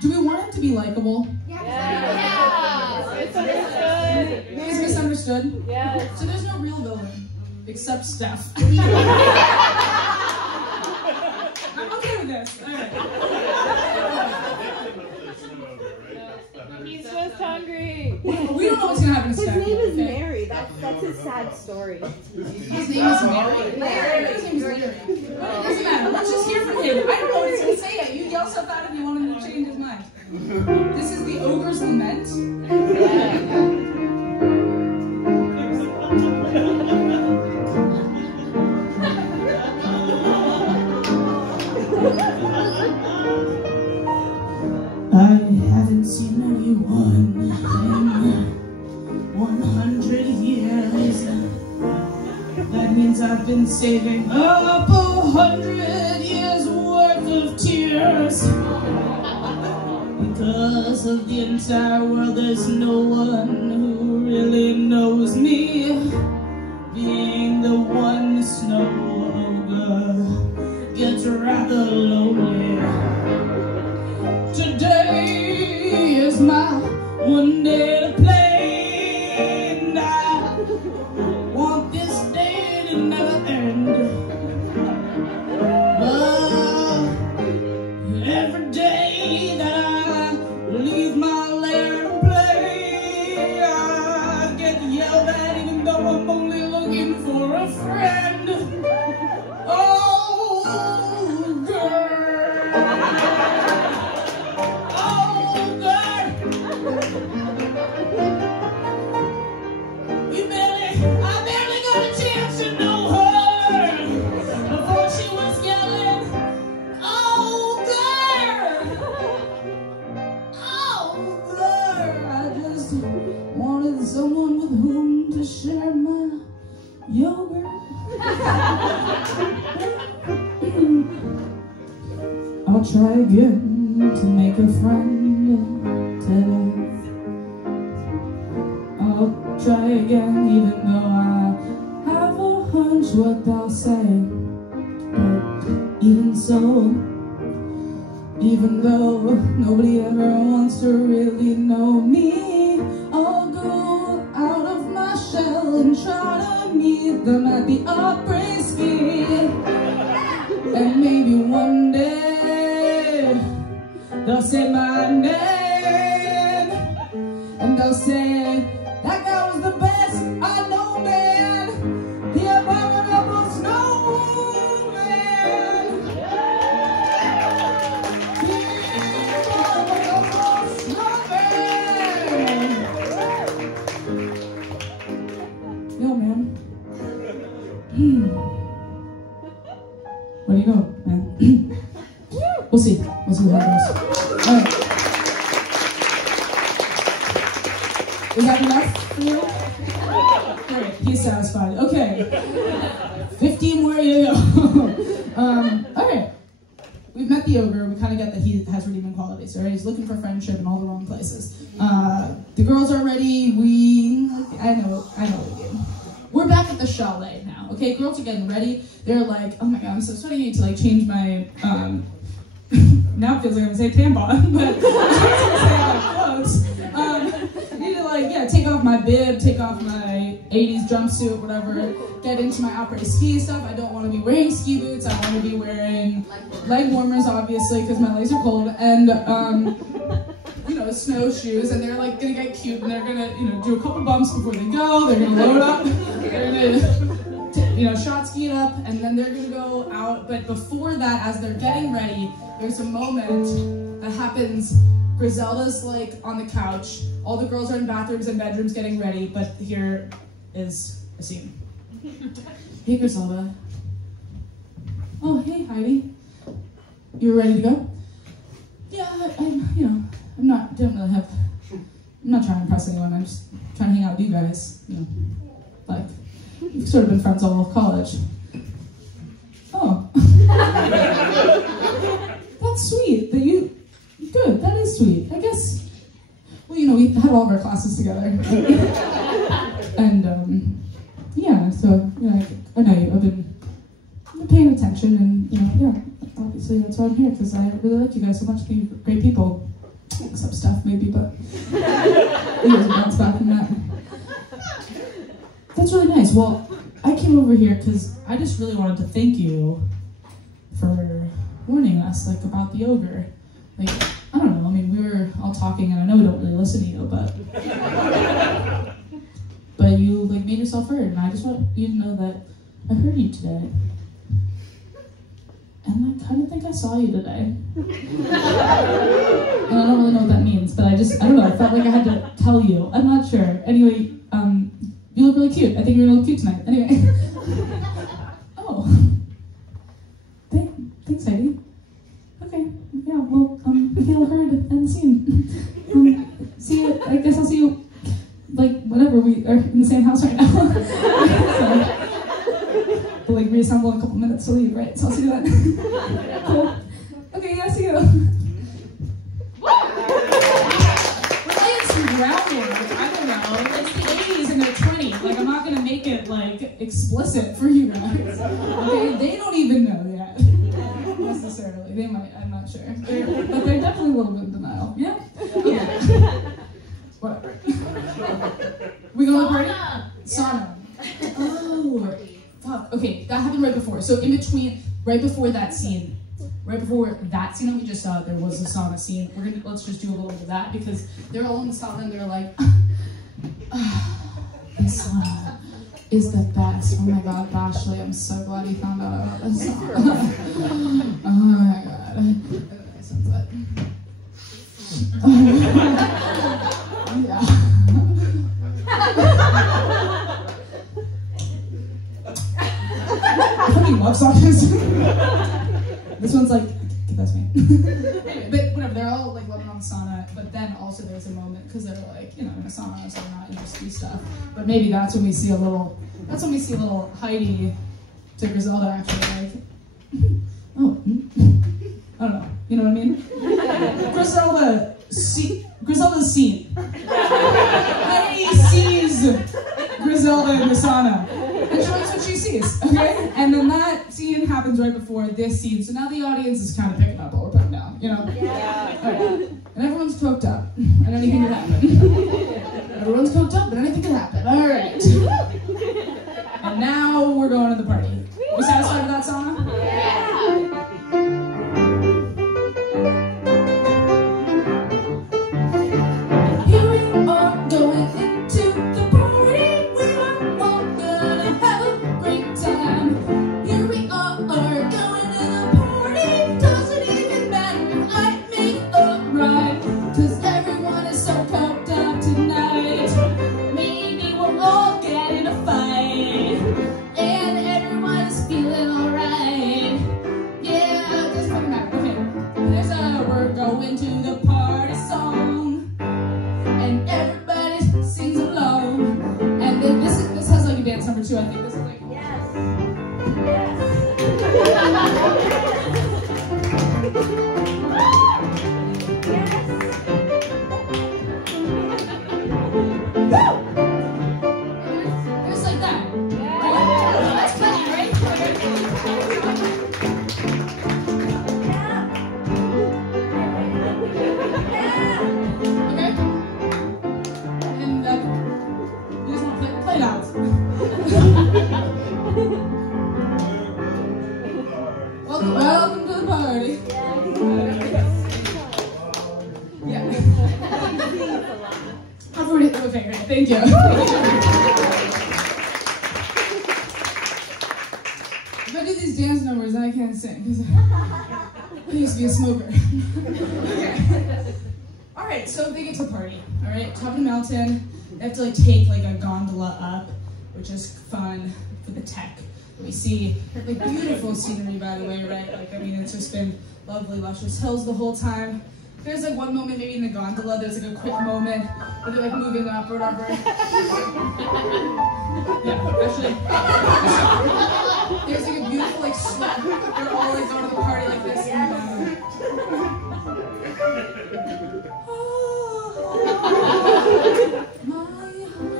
Do we want him to be likable? Misunderstood. He's misunderstood? Yes. So there's no real villain, except Steph. I'm okay with this. All right. He's just hungry. We don't know what's going to happen to His Steph. name is okay? Mary. That's his sad story. His name is Mary? Larry. His name is Larry. It doesn't matter. Let's just hear from him. I don't know what he's going to say yet. You yell stuff out if you want him to change his mind. This is the ogre's lament. I haven't seen anyone in 100 years. That means I've been saving up 100 years worth of tears. Because of the entire world, there's no one who really knows me. Being the one snow ogre gets rather lonely. Today is my one day to play, and I want this day to never end. I'll try again to make a friend today. I'll try again even though I have a hunch what they'll say. But even so, even though nobody ever wants to really know me, I'll go out of my shell and try to meet them at the après-ski. And maybe one day they'll say my name, and they'll say, that guy was the best I know, man. The abominable snowman. The abominable snowman. Yo, man. What do you know, man? We'll see. We'll see how it goes. All right. Is that enough for you? Great. He's satisfied. Okay. 15 more to go. Okay. We've met the ogre. We kind of get that he has redeeming qualities, right? He's looking for friendship in all the wrong places. The girls are ready. I know we do. We're back at the chalet now. Okay, girls are getting ready. They're like, oh my god, I'm so sweaty. I need to like change my, now it feels like I'm gonna say tampon, but I was gonna say clothes. I need to like, yeah, take off my bib, take off my 80s jumpsuit, whatever, get into my après-ski stuff. I don't want to be wearing ski boots. I want to be wearing leg warmers, obviously, because my legs are cold, and, you know, snowshoes, and they're like gonna get cute, and they're gonna, you know, do a couple bumps before they go. They're gonna load up. They're gonna, you know, shot ski it up, and then they're gonna go out. But before that, as they're getting ready, there's a moment that happens. Griselda's like on the couch. All the girls are in bathrooms and bedrooms getting ready, but here is a scene. Hey, Griselda. Oh, hey, Heidi. You ready to go? Yeah, I'm not trying to impress anyone. I'm just trying to hang out with you guys. You know, like, we've sort of been friends all of college. Oh. That's sweet. Good, that is sweet. I guess, well, you know, we had all of our classes together. And, yeah, so, yeah, I know you. I've been paying attention, and, you know, yeah, obviously that's why I'm here, because I really like you guys so much. I think you're great people. Except Steph, maybe, but you guys bounce back from that. That's really nice. Well, I came over here because I just really wanted to thank you for warning us, like, about the ogre. Like, I don't know, I mean, we were all talking, and I know we don't really listen to you, but you, like, made yourself heard, and I just want you to know that I heard you today. And I kind of think I saw you today. And I don't really know what that means, but I don't know, I felt like I had to tell you. I'm not sure. Anyway, you look really cute. I think you're gonna look cute tonight. Anyway. Oh. Thanks, Heidi. Okay, yeah, well, I feel heard and seen. See you, I guess I'll see you, like, whenever we are in the same house right now. So, we'll, like, reassemble in a couple minutes to leave, right? So I'll see you then. Cool. Okay, yeah, see you. We're laying some groundwork. I don't know. It's the 80s and they're 20. Like, I'm not gonna make it, like, explicit for you guys. Okay, they don't even know yet. Necessarily. They might, I'm not sure. But they're definitely a little bit in denial. Yeah? Okay. Whatever. We going to party? Sauna. Oh. Fuck. Okay, that happened right before. So in between, right before that scene that we just saw, there was a sauna scene. Let's just do a little bit of that, because they're all in the sauna and they're like, the sauna is the best. Oh my god, Bashley, I'm so glad you found out about this sauna. Oh my god. Okay, sounds good. Yeah. How many love songs? This one's like, that's me. Anyway, but whatever, they're all like loving on the sauna, but then also there's a moment, because they're like, you know, in a sauna, so they're not interested in stuff. But maybe that's when we see a little Heidi to Griselda actually, like, oh, I don't know. You Griselda's seen. Honey sees Griselda in the sauna. And shows what she sees, okay? And then that scene happens right before this scene. So now the audience is kind of picking up what we're putting down, you know? Yeah. Okay. And everyone's coked up. And anything could happen. Everyone's coked up, but anything could happen. All right. And now we're going to the party. You satisfied with that sauna? Yeah. Here we are going into the party. We are all gonna have a great time. Here we are going to the party. Doesn't even matter if I make a rhyme, 'cause everyone is so coked up tonight. Maybe we'll all get in a fight, and everyone is feeling alright. Yeah, doesn't fucking matter. Okay, we're going to the party song, and everybody sings along. And then this has like a dance number too. I think this is like Yes. there's like that. Right? That's funny, right? Okay. And you just want to play it out. Welcome to the party. Yeah. I've already, okay, great, thank you. If I do these dance numbers, then I can't sing, because I used to be a smoker. Okay. All right, so they get to the party, all right? Top of the mountain, they have to like take like a gondola up, which is fun for the tech. We see like beautiful scenery, by the way, right? Like, I mean, it's just been lovely, luscious hills the whole time. There's like one moment maybe in the gondola, there's like a quick moment where they're like moving up or whatever. Yeah, actually. There's like a beautiful like slope. They're all like going to the party like this. And, my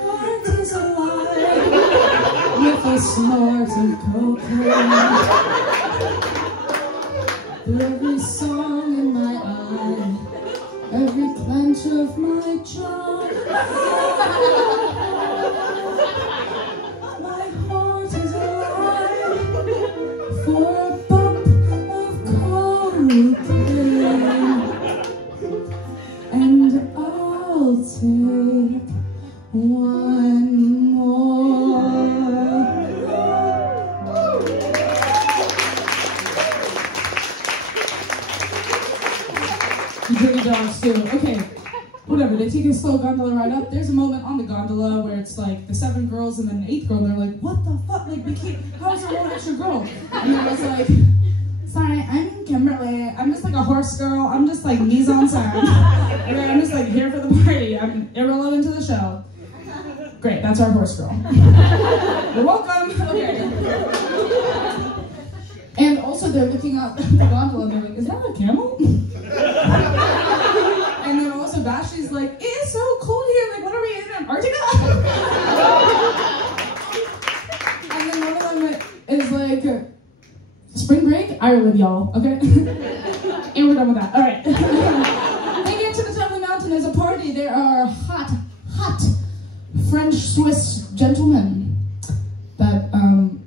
heart is alive with a snort of cocaine. Every song in my eye, every clench of my jaw. My heart is alive for a bump of cocaine. And I'll take one more. Pretty dogs too. Okay, whatever. They take a slow gondola ride up. There's a moment on the gondola where it's like the 7 girls and then an 8th girl. And they're like, "What the fuck? Like, we keep. How is there one extra girl?" And I was like, "Sorry, I'm Kimberly. I'm just like a horse girl. I'm just like mise en scène. Okay, I'm just like here for the party. I'm irrelevant to the show." Great, that's our horse girl. You're welcome. Okay. And also they're looking up the gondola and they're like, "Is that a camel?" And then also Bashley's like, "It's so cold here, like what are we in Antarctica?" And then one of them is like, "Spring break, Ireland, y'all, okay?" And we're done with that. All right. They get to the top of the mountain, there's a party. There are hot French-Swiss gentlemen that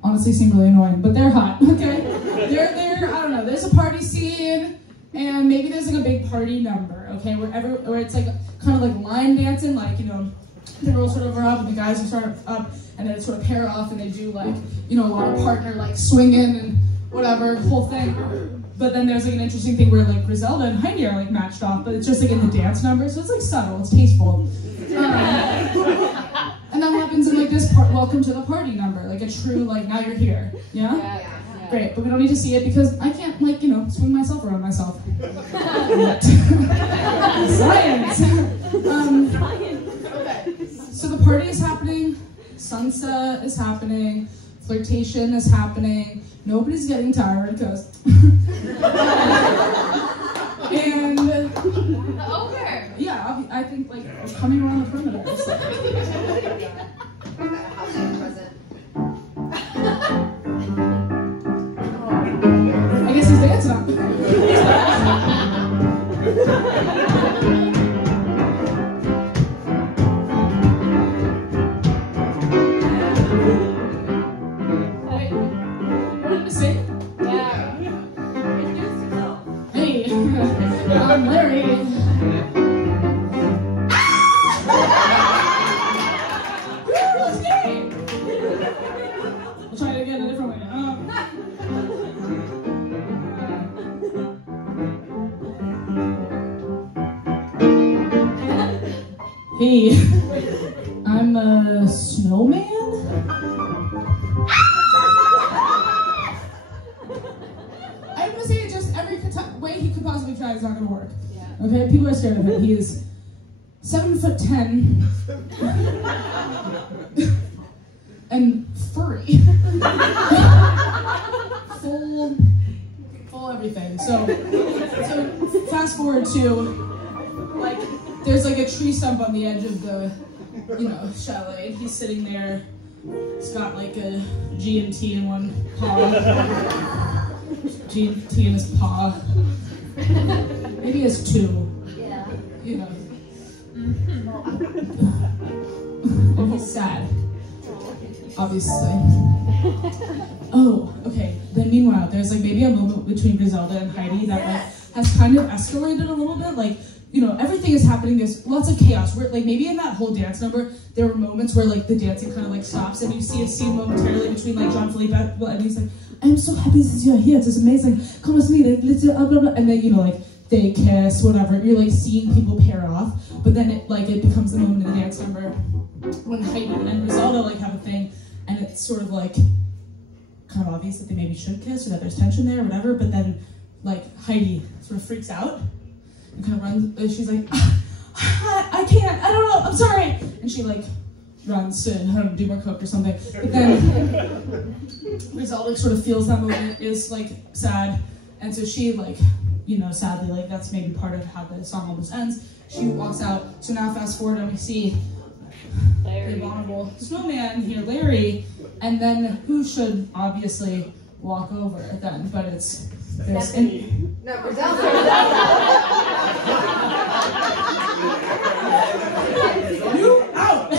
honestly seem really annoying, but they're hot, okay? They're I don't know, there's a party scene, and maybe there's like a big party number, okay? Where it's like kind of like line dancing, like, you know, the girls sort of are up and the guys are sort of up, and then it's sort of pair off and they do like, you know, a lot of partner like swinging and whatever, whole thing. But then there's like an interesting thing where like Griselda and Heidi are like matched off, but it's just like in the dance number, so it's like subtle, it's tasteful. And that happens in like this part, welcome to the party number, like a true like now you're here, yeah? Yeah. Great, but we don't need to see it because I can't like, you know, swing myself around myself. Science! So the party is happening, sunset is happening, flirtation is happening, nobody's getting tired because and The ogre. Yeah, I think like coming around the perimeter. It's like, I guess he's dancing up. Wait, you wanted to sing? Yeah. Hey, I'm Larry. Woo, scary! We'll try it again a different way. Hey, I'm a snowman. I'm gonna say it just every way he could possibly try is not gonna work. Yeah. Okay, people are scared of him. He is 7'10" and furry. full everything. So fast forward to like there's like a tree stump on the edge of the chalet, and he's sitting there. He's got like a G&T in one paw. G&T in his paw. Maybe he has two. Yeah. And he's sad. Obviously. Oh, okay. Then meanwhile, there's like maybe a moment between Griselda and Heidi that like has kind of escalated a little bit. Like, everything is happening. There's lots of chaos. Where like maybe in that whole dance number, there were moments where like the dancing kind of like stops, and you see a scene momentarily between like John Philippe and he's like, "I'm so happy that you're here. It's amazing. Come with me." Like, let's blah blah blah. And then like they kiss, whatever. You're like seeing people pair off, but then it becomes the moment in the dance number when Heidi and Griselda like have a thing, and it's sort of like kind of obvious that they maybe should kiss or that there's tension there or whatever. But then like Heidi sort of freaks out. And kind of runs, she's like, I can't, I don't know, I'm sorry. And she like runs to do more coke or something. But then Griselda sort of feels that moment, is like sad. And so she like, sadly, like that's maybe part of how the song almost ends. She walks out. So now fast forward and we see the abominable snowman here, Larry. And then who should obviously walk over then? But it's, there's No, Griselda. You out!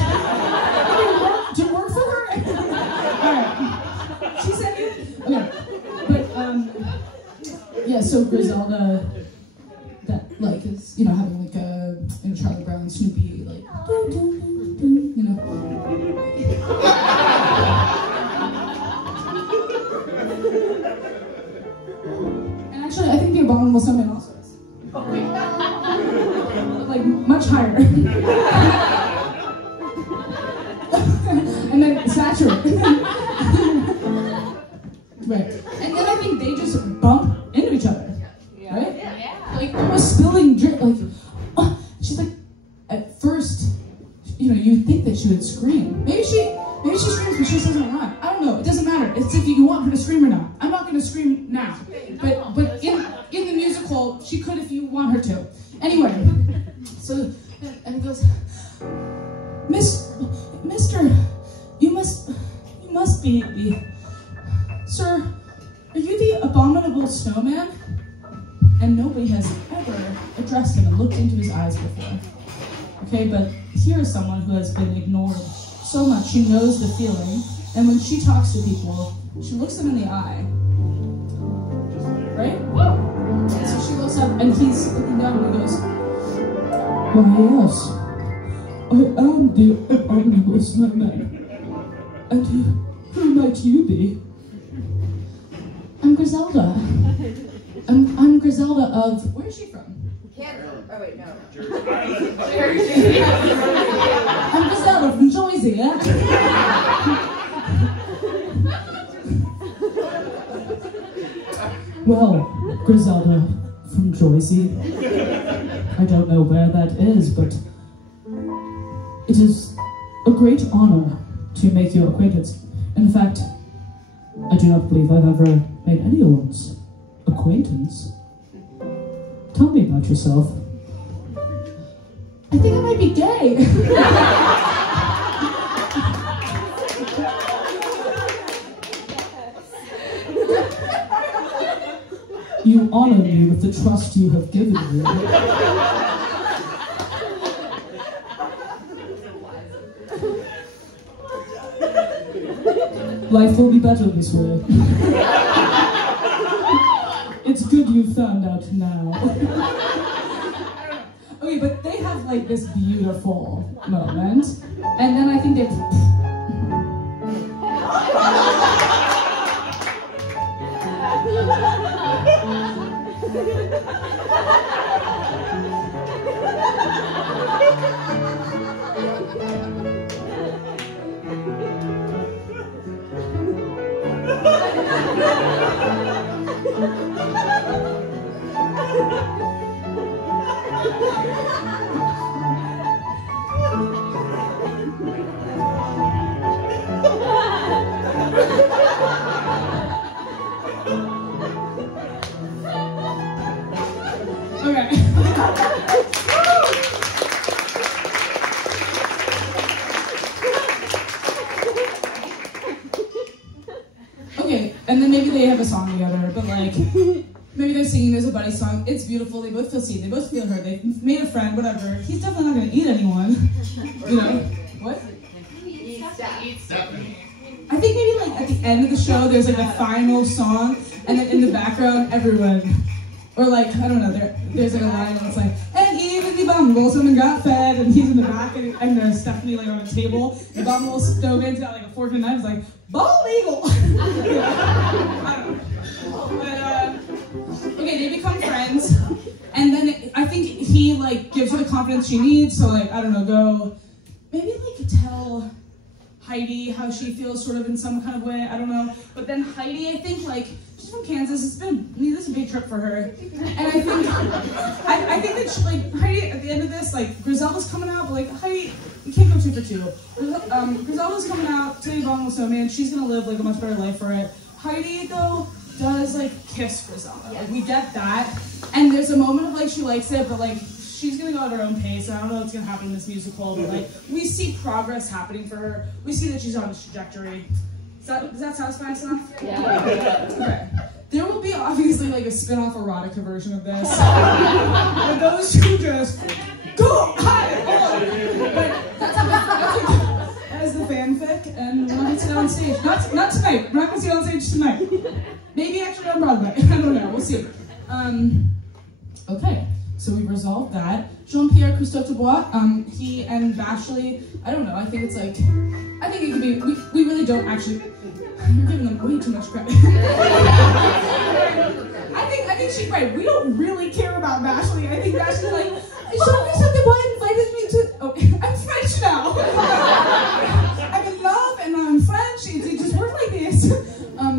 To work for her? Alright. She said you? Okay. But, yeah, so Griselda, that, like, is, having, like, a, Charlie Brown, Snoopy, like, And actually, I think the abominable snowman also is. Like, much higher. And then saturated. Right. And then I think they just bump into each other. Right? Yeah. Like, almost spilling drink. Like, she's like, at first, you think that she would scream. Maybe she screams, but she doesn't run. I don't know. It doesn't matter. It's if you want her to scream or not. I'm not going to scream now. But in the musical, she could if you want her to. Anyway, so, and he goes, Mister, you must be the, sir, are you the abominable snowman? And nobody has ever addressed him and looked into his eyes before. Okay, but here is someone who has been ignored so much. She knows the feeling, and when she talks to people, she looks them in the eye. Right? And so she looks up, and he's looking down, and he goes, "Why, yes, I am the abominable snowman. And who might you be?" "I'm Griselda. I'm Griselda of..." Where is she from? Canada. Oh wait, no. "I'm Griselda from Jersey, yeah?" "Well, Griselda from Jersey, I don't know where that is, but it is a great honor to make your acquaintance. In fact, I do not believe I've ever made anyone's acquaintance. Tell me about yourself." I think I might be gay. You honor me with the trust you have given me. Life will be better this way. It's good you found out now. Okay, but they have like this beautiful moment, and then I think they. Okay, and then maybe they have a song together, but like, maybe they're singing there's a buddy song. It's beautiful, they both feel seen, they both feel heard, they made a friend, whatever. He's definitely not gonna eat anyone. You know? What? I think maybe like at the end of the show, there's like a final song, and then in the background, everyone, or like, I don't know, there's like a line and it's like, and even the bumble, someone got fed, and he's in the back, and there's Stephanie like on a table, the bumble snowman's got like a fork and knife, it's like, ball eagle! I don't know. But, okay, they become friends, and then I think he like gives her the confidence she needs, so like, I don't know, go, maybe like tell Heidi how she feels sort of in some kind of way, I don't know. But then Heidi, I think like, she's from Kansas, this is a big trip for her. And I think that she, like, Heidi, at the end of this, like, Griselda's coming out, but like, Heidi, you can't go 2 for 2. Griselda's coming out, Teddy Bong Snowman, she's gonna live like a much better life for it. Heidi, though, does like kiss Griselda, like we get that. And there's a moment of like, she likes it, but like, she's gonna go at her own pace, and I don't know what's gonna happen in this musical, but like, we see progress happening for her. We see that she's on this trajectory. Does that sound spice enough? Yeah. Okay. There will be obviously like a spin-off erotica version of this. For those who just go hide. But that's the fanfic, and we're gonna see it on stage. Not tonight. We're not gonna see it on stage tonight. Maybe actually on Broadway. I don't know. We'll see. Okay. So we resolved that. Jean-Pierre Christophe Dubois, he and Bashley, I don't know, I think it's like, I think it could be, we really don't actually, you're giving them way too much credit. I think she's right, we don't really care about Bashley. I think Bashley's like, Jean-Christophe Dubois invited me to, oh, I'm French now. I'm in love and I'm French, it just worked like this.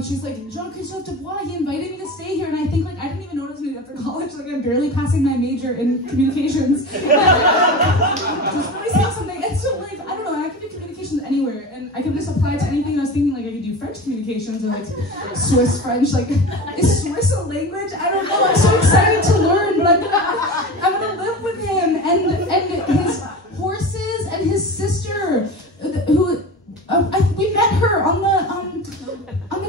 She's like, Jean-Christophe Dubois, he invited me to stay here, and I think like I didn't even notice me after college, like I'm barely passing my major in communications. Just really saying something, and so like, I don't know, I could do communications anywhere, and I could just apply it to anything. I was thinking like I could do French communications, or like Swiss French, like, is Swiss a language? I don't know, I'm so excited to learn, but I'm gonna live with him, and his horses, and his sister, who, we met her on the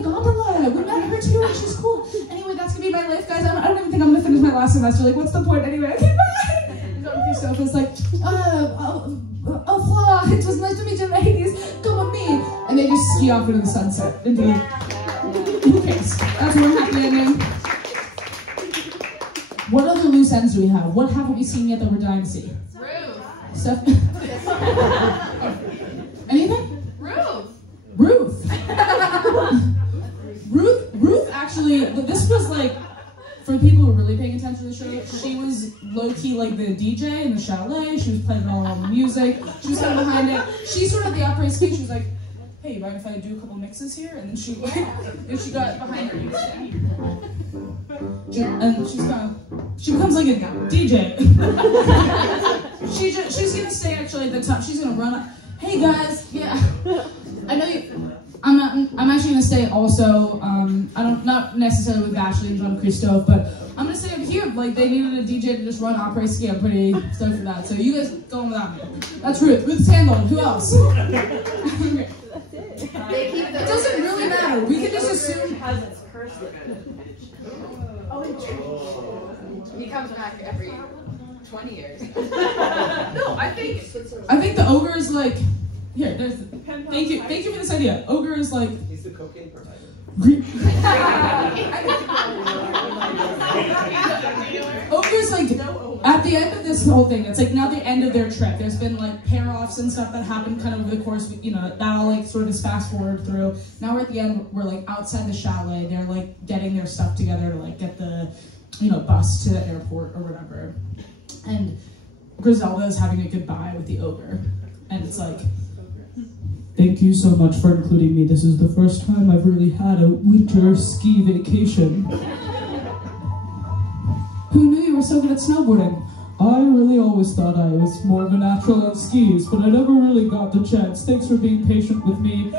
gondola. We met her too, and she's cool. Anyway, that's gonna be my life, guys. I don't even think I'm gonna finish my last semester. Like, what's the point anyway? Okay, bye. And Jean-Christophe is like, au revoir. It was nice to meet you, ladies. Come with me. And they just ski off into the sunset. Indeed. Who cares? That's one happy ending. What other loose ends do we have? What haven't we seen yet that we're dying to see? Ruth. Stuff. Anything? Ruth. Ruth actually, this was like, for people who were really paying attention to the show, she was low-key like the DJ in the chalet. She was playing all the music. She was kind of behind it. She's sort of the operating speech. She was like, hey, you mind if I do a couple mixes here? And then she got behind her music. And she becomes like a DJ. she's gonna say actually at the top, she's gonna run up, hey guys, yeah, I I'm actually gonna stay also. I don't not necessarily with Ashley and John Christophe, but I'm gonna stay up here. Like they needed a DJ to just run opera ski. I'm pretty stoked for that. So you guys go on without me. That's Ruth. Ruth Sandlin. Who else? Okay. It doesn't really matter. We can just assume. He comes back every 20 years. No, I think the ogre is like. Here, there's. Thank you for this idea. Ogre is like. He's the cocaine provider. Ogre's like at the end of this whole thing. It's like now the end of their trip. There's been like pair-offs and stuff that happened kind of over the course. You know, that all like sort of just fast forward through. Now we're at the end. We're like outside the chalet. They're like getting their stuff together to like get the, bus to the airport or whatever. And Griselda is having a goodbye with the ogre, and it's like. Thank you so much for including me. This is the first time I've really had a winter ski vacation. Who knew you were so good at snowboarding? I really always thought I was more of a natural on skis, but I never really got the chance. Thanks for being patient with me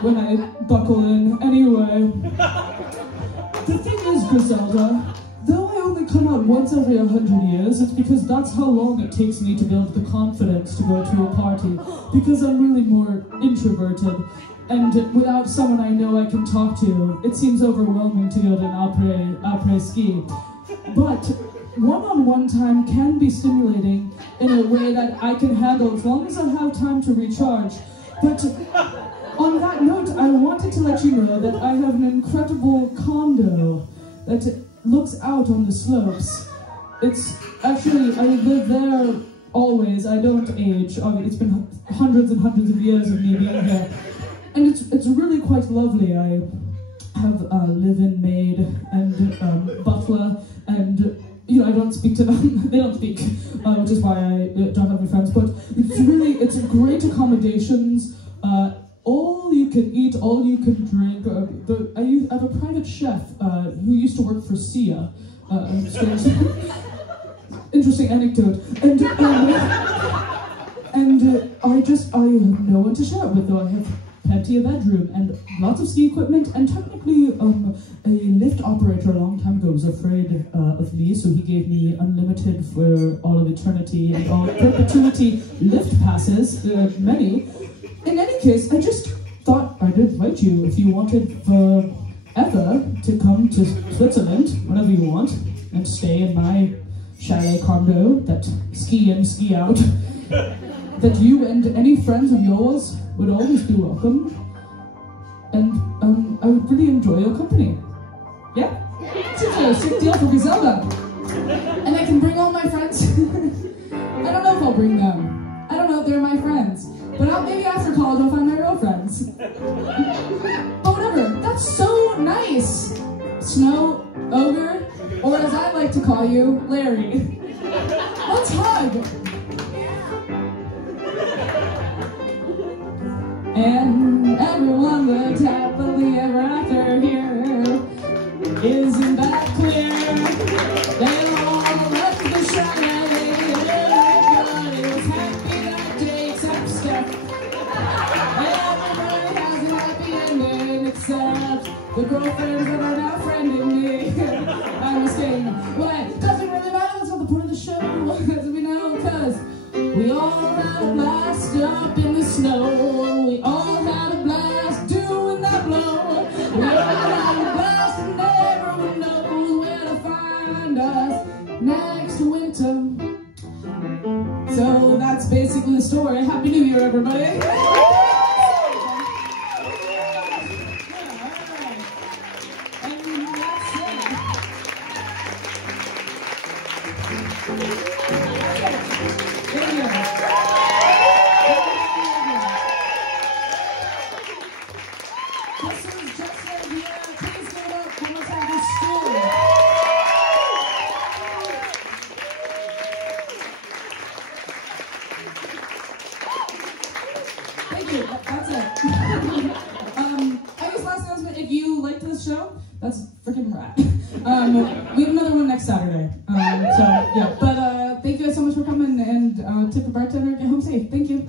when I buckle in. Anyway, the thing is, Griselda, though I only come out once every 100 years, it's because that's how long it takes me to build the confidence to go to a party, because I'm really more introverted, and without someone I know I can talk to, it seems overwhelming to go to an après ski. But one-on-one time can be stimulating in a way that I can handle as long as I have time to recharge. But on that note, I wanted to let you know that I have an incredible condo that looks out on the slopes. It's actually, I live there always. I don't age. It's been hundreds and hundreds of years of me being here. And it's really quite lovely. I have a live-in maid and butler, and I don't speak to them. They don't speak, which is why I don't have any friends. But it's great accommodations. All you can eat, all you can drink. I have a private chef who used to work for Sia. Interesting anecdote. And I have no one to share it with, though I have plenty of bedroom and lots of ski equipment, and technically a lift operator a long time ago was afraid of me, so he gave me unlimited for all of eternity and all perpetuity lift passes, many. In any case, I just thought I'd invite you if you wanted forever to come to Switzerland, whenever you want, and stay in my chalet condo that ski in, ski out, that you and any friends of yours would always be welcome, and I would really enjoy your company. Yeah? Seems like a sick deal for Griselda. And I can bring all my friends. I don't know if I'll bring them. I don't know if they're my friends. But maybe after college I'll find my real friends. But whatever, that's so nice. Snow, ogre, or as I like to call you, Larry. Let's hug. And everyone lived happily ever after here. Isn't that clear? They all left the chalet. Everybody was happy that day except Steph. Everybody has a happy ending except the girlfriends that are now friending me. I'm just kidding. But it doesn't really matter, that's not the point of the show. As we know, because we all had a blast up in the snow. We all had a blast doing that blow. We all had a blast and everyone knows where to find us next winter. So that's basically the story. Happy New Year, everybody. Thank you. That's it. I guess last announcement, if you liked this show, that's freaking rad. We have another one next Saturday. So yeah, but thank you guys so much for coming, and tip a bartender, get home safe. Thank you.